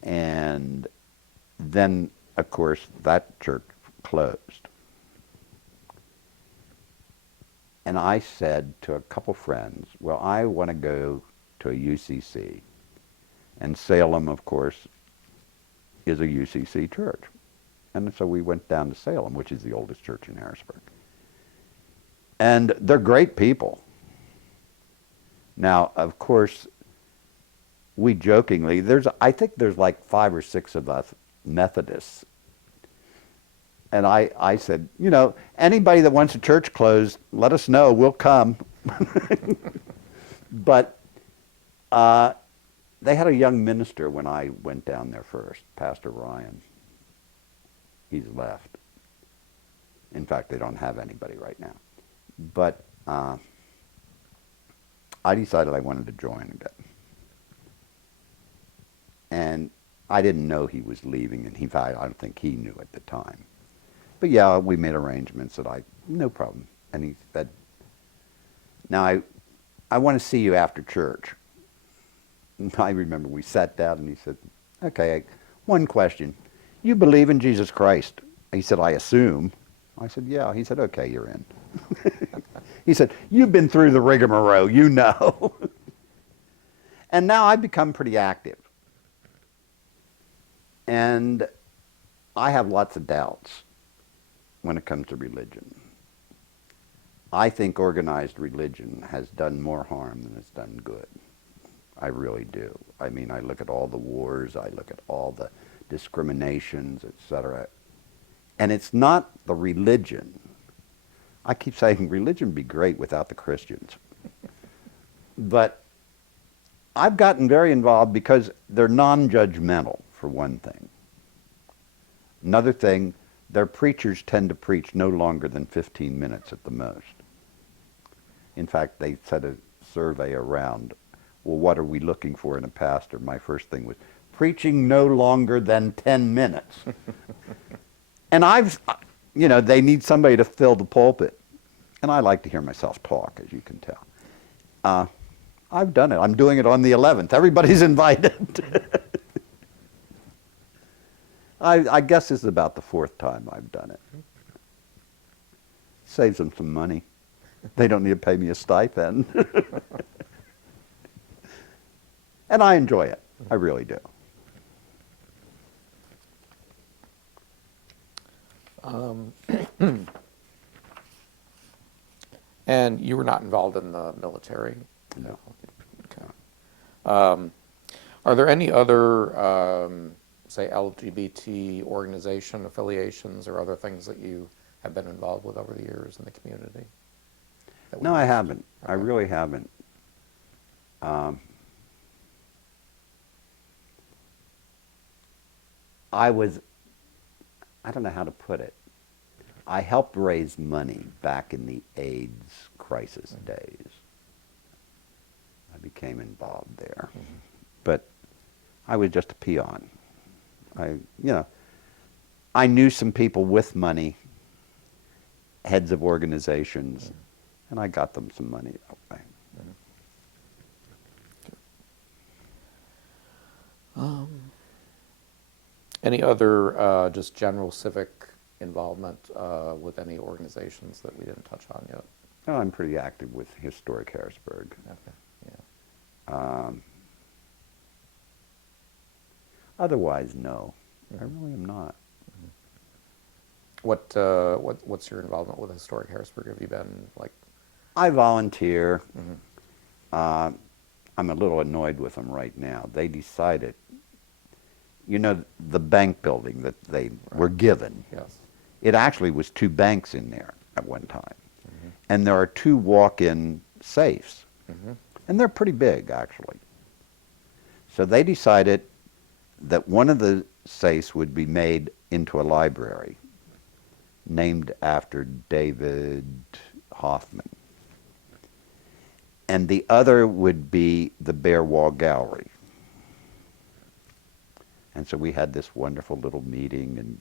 And then, of course, that church closed. And I said to a couple friends, well, I want to go to a UCC. And Salem, of course, is a UCC church. And so we went down to Salem, which is the oldest church in Harrisburg. And they're great people. Now, of course, we jokingly, I think there's like 5 or 6 of us Methodists. And I said, you know, anybody that wants a church closed, let us know, we'll come. But they had a young minister when I went down there first, Pastor Ryan. He's left. In fact, they don't have anybody right now. But I decided I wanted to join again. And I didn't know he was leaving, and I don't think he knew at the time. But yeah, we made arrangements that no problem. And he said, now I want to see you after church. And I remember we sat down and he said, okay, one question. You believe in Jesus Christ? He said, I assume. I said, yeah. He said, okay, you're in. He said, you've been through the rigmarole, you know. And now I've become pretty active. And I have lots of doubts when it comes to religion. I think organized religion has done more harm than it's done good. I really do. I mean, I look at all the wars, I look at all the discriminations, etc. And it's not the religion. I keep saying religion would be great without the Christians. But I've gotten very involved because they're non-judgmental, for one thing. Another thing, their preachers tend to preach no longer than 15 minutes at the most. In fact, they set a survey around, well, what are we looking for in a pastor? My first thing was, preaching no longer than 10 minutes. And they need somebody to fill the pulpit. And I like to hear myself talk, as you can tell. I've done it. I'm doing it on the 11th. Everybody's invited. I guess this is about the 4th time I've done it. Saves them some money. They don't need to pay me a stipend. And I enjoy it. I really do. And you were not involved in the military? No. Okay. Are there any other, say, LGBT organization affiliations or other things that you have been involved with over the years in the community? No, I haven't. Okay. I really haven't. I don't know how to put it. I helped raise money back in the AIDS crisis days. I became involved there. Mm-hmm. But I was just a peon. I knew some people with money, heads of organizations, and I got them some money that way. Any other just general civic involvement with any organizations that we didn't touch on yet? Oh, I'm pretty active with Historic Harrisburg. Okay, yeah. Otherwise, no. I really am not. What's your involvement with Historic Harrisburg? Have you been like? I volunteer. Mm-hmm. I'm a little annoyed with them right now. They decided, the bank building that they were given Yes. It actually was 2 banks in there at one time. And there are 2 walk-in safes. And they're pretty big, actually. So they decided that one of the safes would be made into a library named after David Hoffman. And the other would be the Bare Wall Gallery. And so we had this wonderful little meeting and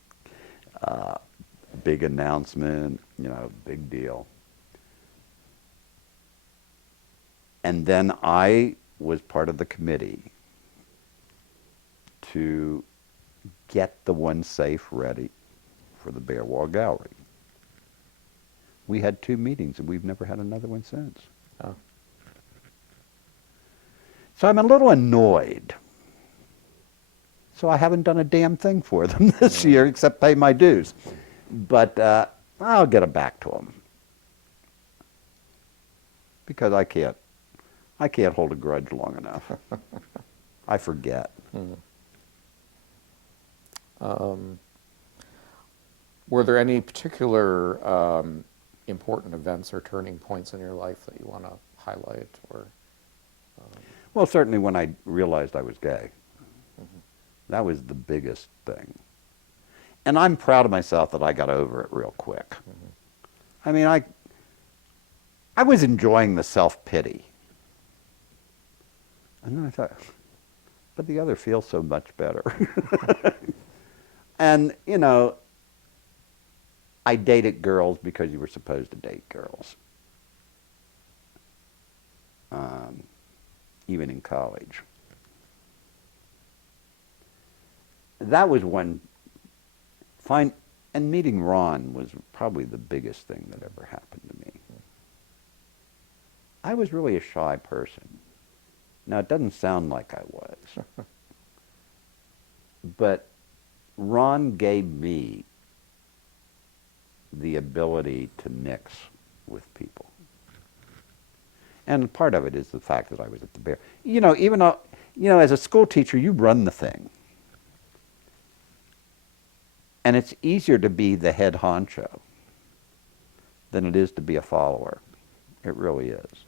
big announcement, you know, big deal. And then I was part of the committee to get the one safe ready for the Bare Wall Gallery. We had 2 meetings and we've never had another one since. Oh. So I'm a little annoyed. So I haven't done a damn thing for them this year except pay my dues. But I'll get it back to them. Because I can't hold a grudge long enough. I forget. Were there any particular important events or turning points in your life that you want to highlight? Or Well, certainly when I realized I was gay. That was the biggest thing. And I'm proud of myself that I got over it real quick. I mean, I was enjoying the self-pity. And then I thought, but the other feels so much better. And, you know, I dated girls because you were supposed to date girls. Even in college. That was one and meeting Ron was probably the biggest thing that ever happened to me. I was really a shy person. Now, it doesn't sound like I was. But Ron gave me the ability to mix with people. And part of it is the fact that I was at the Bear. You know, even though, you know, as a school teacher, you run the thing. And it's easier to be the head honcho than it is to be a follower. It really is.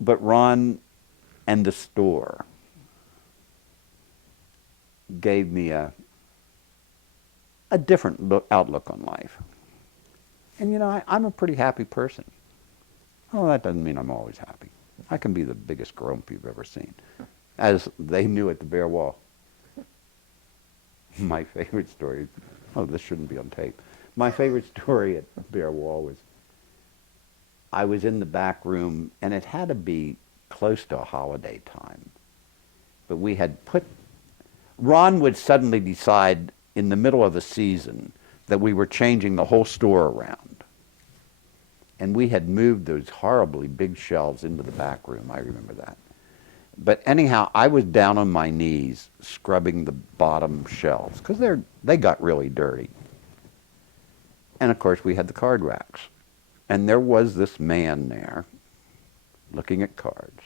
But Ron and the store gave me a different outlook on life. And you know, I'm a pretty happy person. Oh, that doesn't mean I'm always happy. I can be the biggest grump you've ever seen. As they knew at the Bare Wall. My favorite story, oh, this shouldn't be on tape. My favorite story at Bare Wall was I was in the back room, and it had to be close to a holiday time. But we had Ron would suddenly decide in the middle of the season that we were changing the whole store around. And we had moved those horribly big shelves into the back room. I remember that. But anyhow, I was down on my knees scrubbing the bottom shelves because they got really dirty. And of course, we had the card racks. And there was this man there looking at cards.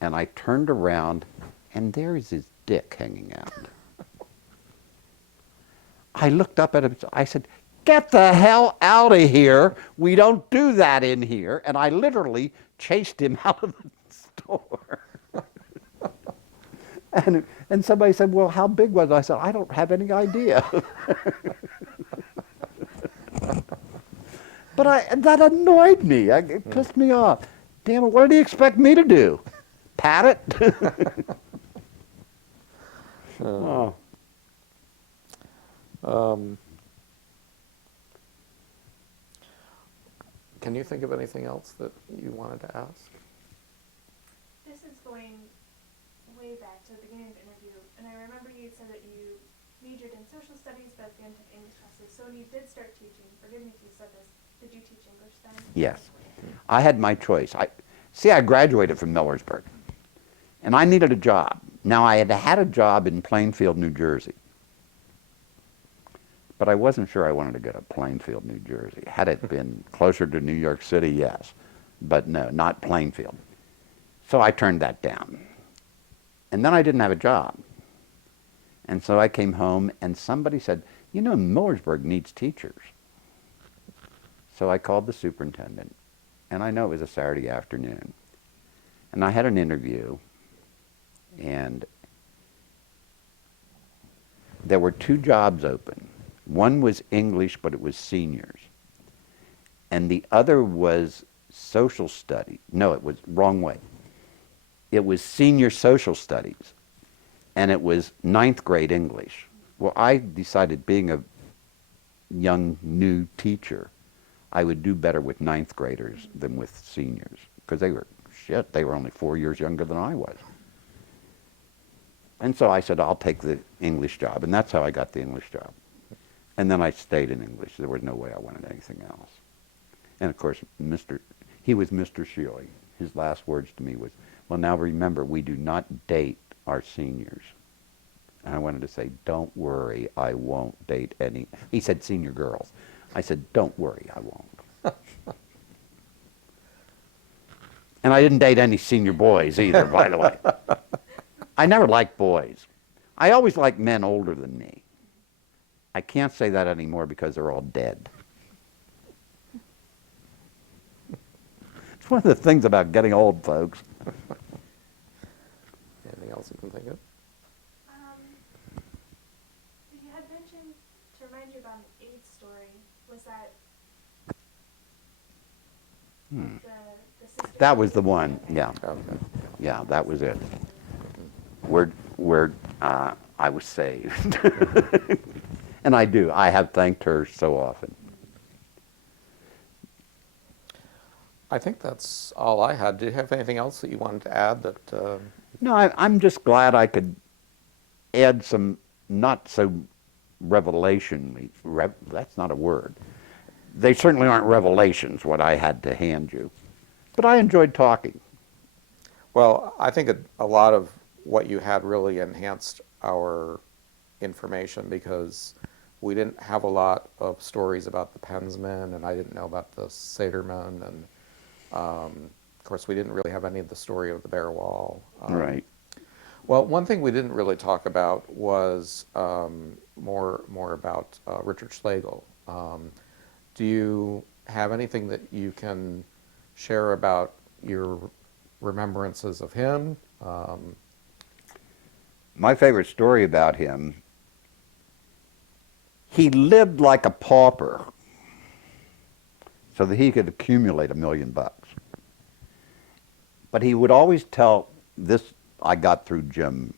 And I turned around, and there's his dick hanging out. I looked up at him, I said, "Get the hell out of here. We don't do that in here." And I literally chased him out of the store. And somebody said, "Well, how big was it?" I said, "I don't have any idea." But that annoyed me. It pissed me off. Damn it, what did he expect me to do? Pat it? Oh. Can you think of anything else that you wanted to ask? This is going way back to the beginning of the interview, and I remember you said that you majored in social studies, but then took English classes. So when you did start teaching, forgive me if you said this, did you teach English then? Yes. I had my choice. I graduated from Millersburg, and I needed a job. Now, I had a job in Plainfield, New Jersey, but I wasn't sure I wanted to go to Plainfield, New Jersey. Had it been closer to New York City, yes, but no, not Plainfield. So I turned that down. And then I didn't have a job. And so I came home, and somebody said, you know, Millersburg needs teachers. So I called the superintendent, and I know it was a Saturday afternoon. And I had an interview, and there were 2 jobs open. One was English, but it was seniors. And the other was social studies. No, it was wrong way. It was senior social studies, and it was 9th grade English. Well, I decided, being a young, new teacher, I would do better with 9th graders than with seniors, because they were only 4 years younger than I was. And so I said, I'll take the English job, and that's how I got the English job. And then I stayed in English. There was no way I wanted anything else. And of course, he was Mr. Shealy. His last words to me was, well, now remember, we do not date our seniors. And I wanted to say, don't worry, I won't date any. He said senior girls. I said, don't worry, I won't. And I didn't date any senior boys either, by the way. I never liked boys. I always liked men older than me. I can't say that anymore because they're all dead. It's one of the things about getting old, folks. Anything else you can think of? You had mentioned, to remind you about an AIDS story, was that the sister? That was the one, yeah. Okay. Yeah, that was it. Where I was saved. And I have thanked her so often. I think that's all I had. Do you have anything else that you wanted to add that? No, I'm just glad I could add some not so revelation. That's not a word. They certainly aren't revelations, what I had to hand you. But I enjoyed talking. Well, I think a lot of what you had really enhanced our information, because we didn't have a lot of stories about the Pensmen, and I didn't know about the Sedermen, and of course we didn't really have any of the story of the Bear Wall. Right. Well, one thing we didn't really talk about was more about Richard Schlegel. Do you have anything that you can share about your remembrances of him? My favorite story about him, he lived like a pauper so that he could accumulate $1 million. But he would always tell this, I got through Jim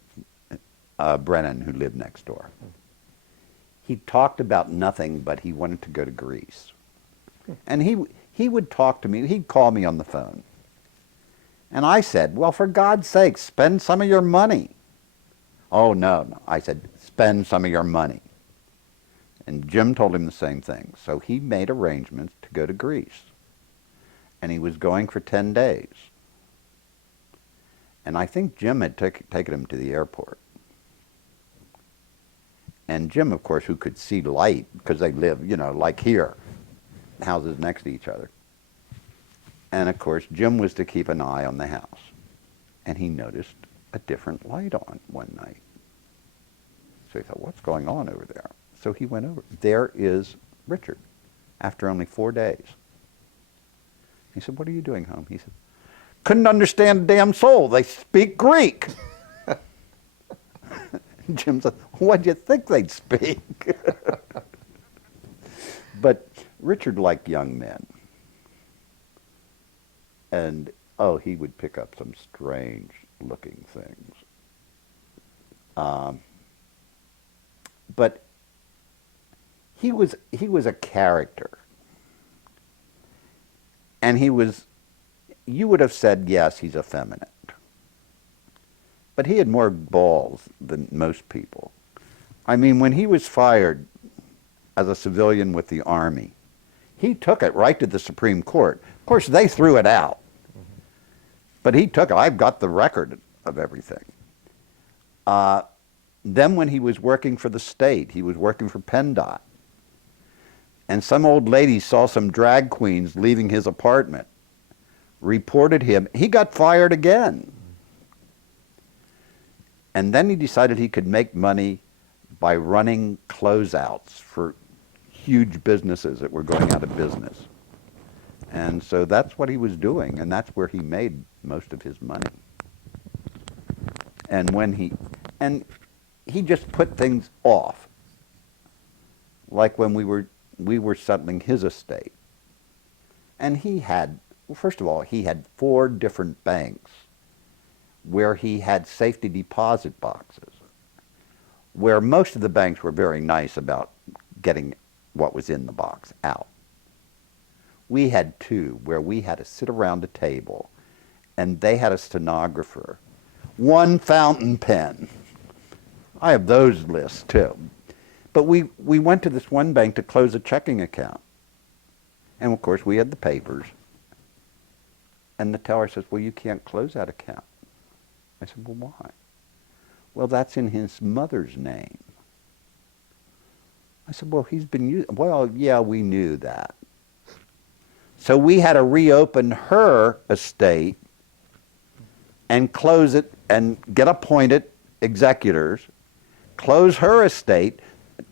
Brennan, who lived next door. He talked about nothing, but he wanted to go to Greece. And he would talk to me, he'd call me on the phone. And I said, well, for God's sake, spend some of your money. Oh, no. I said, spend some of your money. And Jim told him the same thing. So he made arrangements to go to Greece. And he was going for 10 days. And I think Jim had taken him to the airport. And Jim, of course, who could see light, because they live, like here, houses next to each other. And of course, Jim was to keep an eye on the house. And he noticed a different light on one night. So he thought, what's going on over there? So he went over. There is Richard, after only 4 days. He said, what are you doing home? He said, couldn't understand a damn soul. They speak Greek. Jim said, what do you think they'd speak? But Richard liked young men. And, he would pick up some strange looking things. But he was a character. And you would have said, yes, he's effeminate. But he had more balls than most people. I mean, when he was fired as a civilian with the Army, he took it right to the Supreme Court. Of course, they threw it out. But he took it. I've got the record of everything. Then when he was working for the state, he was working for PennDOT. And some old lady saw some drag queens leaving his apartment, reported him. He got fired again. And then he decided he could make money by running closeouts for huge businesses that were going out of business. And so that's what he was doing, and that's where he made most of his money. And and he just put things off. Like when we were settling his estate. And he had, well, first of all, he had 4 different banks where he had safety deposit boxes, where most of the banks were very nice about getting what was in the box out. We had 2 where we had to sit around a table and they had a stenographer, 1 fountain pen. I have those lists too. But we went to this one bank to close a checking account. And of course we had the papers. And the teller says, well, you can't close that account. I said, well, why? Well, that's in his mother's name. I said, well, he's been using, well, yeah, we knew that. So we had to reopen her estate and close it and get appointed executors, close her estate,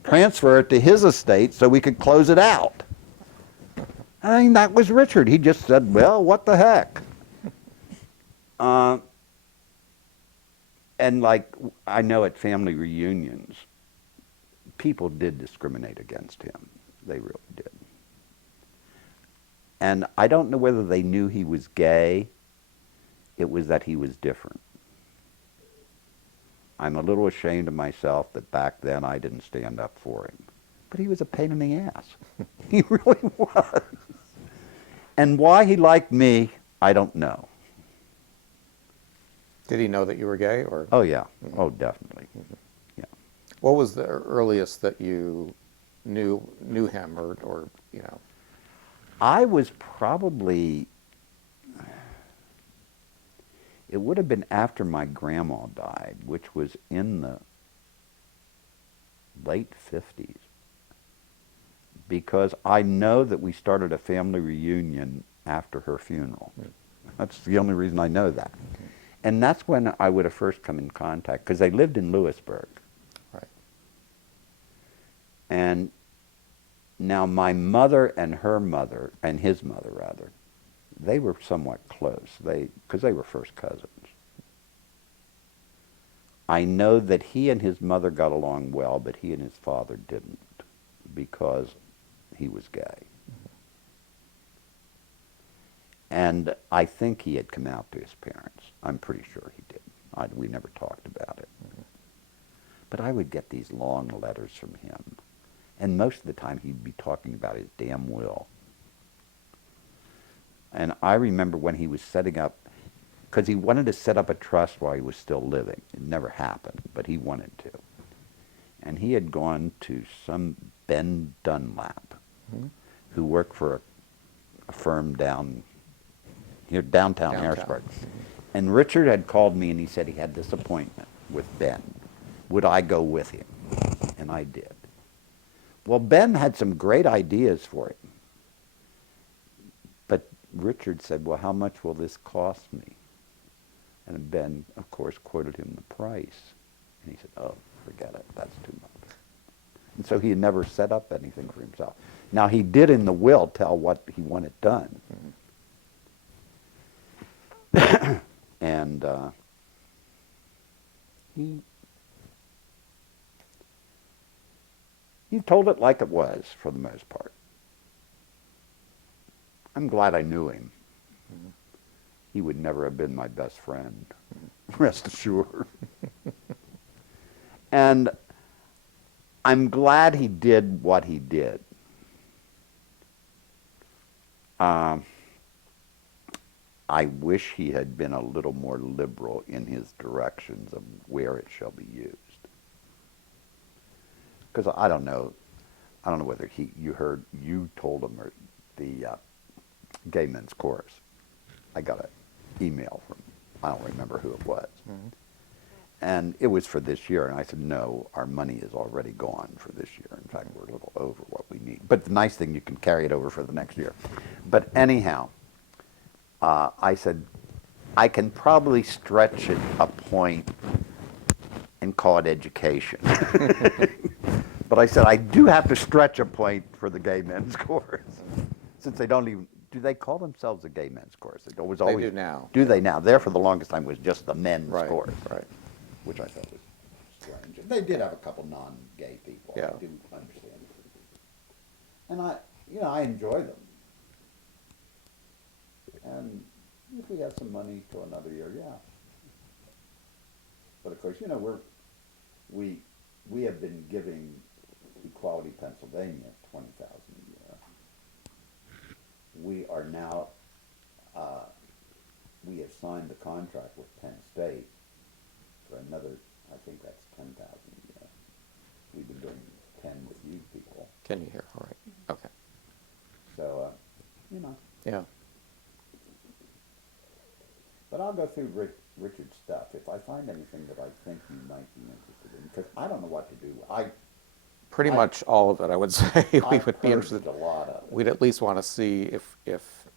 transfer it to his estate so we could close it out. I mean, that was Richard. He just said, well, what the heck? And like, I know at family reunions, people did discriminate against him. They really did. And I don't know whether they knew he was gay. It was that he was different. I'm a little ashamed of myself that back then I didn't stand up for him. But he was a pain in the ass. He really was. And why he liked me, I don't know. Did he know that you were gay, or? Oh, yeah. Oh, definitely. Yeah. What was the earliest that you knew him, or you know? I was probably, it would have been after my grandma died, which was in the late 50s. Because I know that we started a family reunion after her funeral. That's the only reason I know that. Okay. And that's when I would have first come in contact, because they lived in Lewisburg. Right. And now my mother and her mother, and his mother rather, they were somewhat close, because they were first cousins. I know that he and his mother got along well, but he and his father didn't, because he was gay. And I think he had come out to his parents. I'm pretty sure he did. We never talked about it. But I would get these long letters from him. And most of the time he'd be talking about his damn will. And I remember when he was setting up, because he wanted to set up a trust while he was still living. It never happened, but he wanted to. And he had gone to some Ben Dunlap, who worked for a firm downtown Harrisburg. And Richard had called me and he said he had this appointment with Ben. Would I go with him? And I did. Well, Ben had some great ideas for him. But Richard said, well, how much will this cost me? And Ben, of course, quoted him the price. And he said, oh, forget it. That's too much. And so he had never set up anything for himself. Now, he did in the will tell what he wanted done. And he told it like it was, for the most part. I'm glad I knew him. He would never have been my best friend, rest assured. And I'm glad he did what he did. I wish he had been a little more liberal in his directions of where it shall be used. Because I don't know whether you told him, or the Gay Men's Chorus. I got an email from, I don't remember who it was. And it was for this year, and I said, no, our money is already gone for this year. In fact, we're a little over what we need. But the nice thing, you can carry it over for the next year. But anyhow, I said, I can probably stretch it a point and call it education. But I said, I do have to stretch a point for the gay men's course. Since they don't even, do they call themselves a gay men's course? It was always, do now. Do they now? There for the longest time was just the men's Right, course. right. Which I thought was strange. And they did have a couple non-gay people. Yeah. I do understand. And I enjoy them. And if we have some money till another year, yeah. But of course, we have been giving Equality Pennsylvania $20,000 a year. We are now, we have signed the contract with Penn State for another, I think that's $10,000 a year. We've been doing 10 with you people. Can you hear? All right. Okay. So, Yeah. But I'll go through Richard's stuff. If I find anything that I think you might be interested in, because I don't know what to do. Pretty I- much all of it, I would say. We I've would be purged interested. a lot of it. We'd at least want to see if if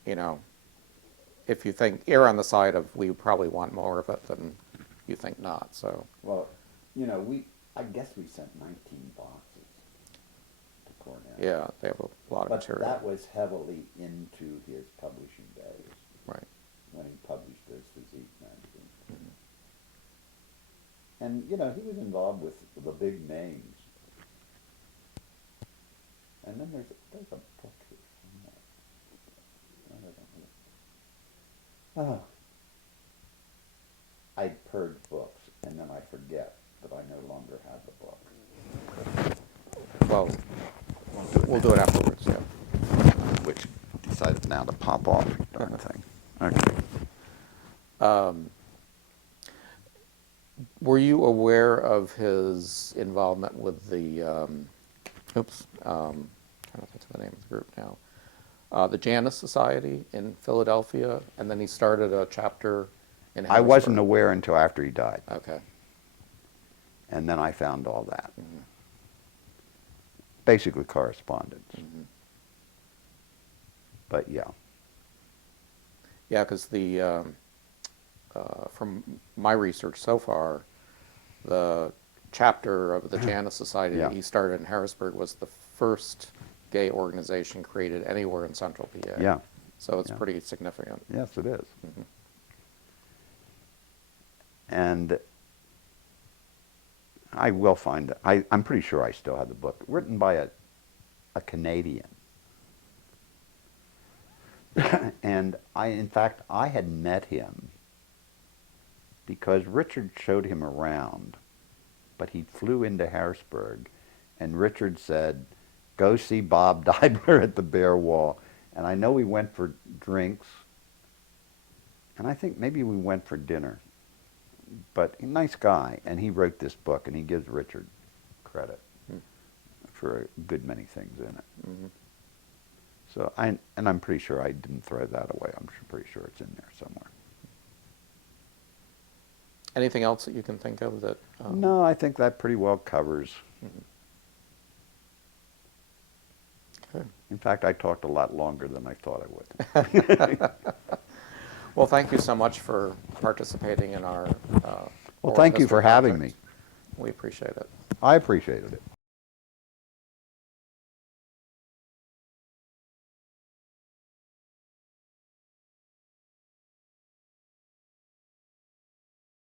you think err on the side of we probably want more of it than you think not. So Well, I guess we sent 19 boxes to Cornell. yeah, they have a lot of But material. that was heavily into his publishing days Right. when he published those physique magazines. Mm-hmm. And, he was involved with the big names. And then there's a book here somewhere. Oh. I purge books, and then I forget that I no longer have the book. Well, we'll do it afterwards. Yeah. Which decided now to pop off, darn thing. Okay. Were you aware of his involvement with the, trying to think of the name of the group now, the Janus Society in Philadelphia, and then he started a chapter in I wasn't Harrisburg? aware until after he died, Okay. and then I found all that. Basically correspondence. But yeah. Yeah, because from my research so far, the chapter of the Janus Society that Yeah. he started in Harrisburg was the first gay organization created anywhere in Central PA. Yeah. So it's Yeah. pretty significant. Yes, it is. And I will find it. I'm pretty sure I still have the book, written by a Canadian. And in fact, I had met him because Richard showed him around, but he flew into Harrisburg, and Richard said, go see Bob Deibler at the Bare Wall. And I know we went for drinks, and I think maybe we went for dinner. But a nice guy, and he wrote this book, and he gives Richard credit for a good many things in it. So I'm pretty sure I didn't throw that away. I'm pretty sure it's in there somewhere. Anything else that you can think of that? No, I think that pretty well covers. Okay. In fact, I talked a lot longer than I thought I would. Well, thank you so much for participating in our. Well, oral thank you history for having project. me. We appreciate it. I appreciated it.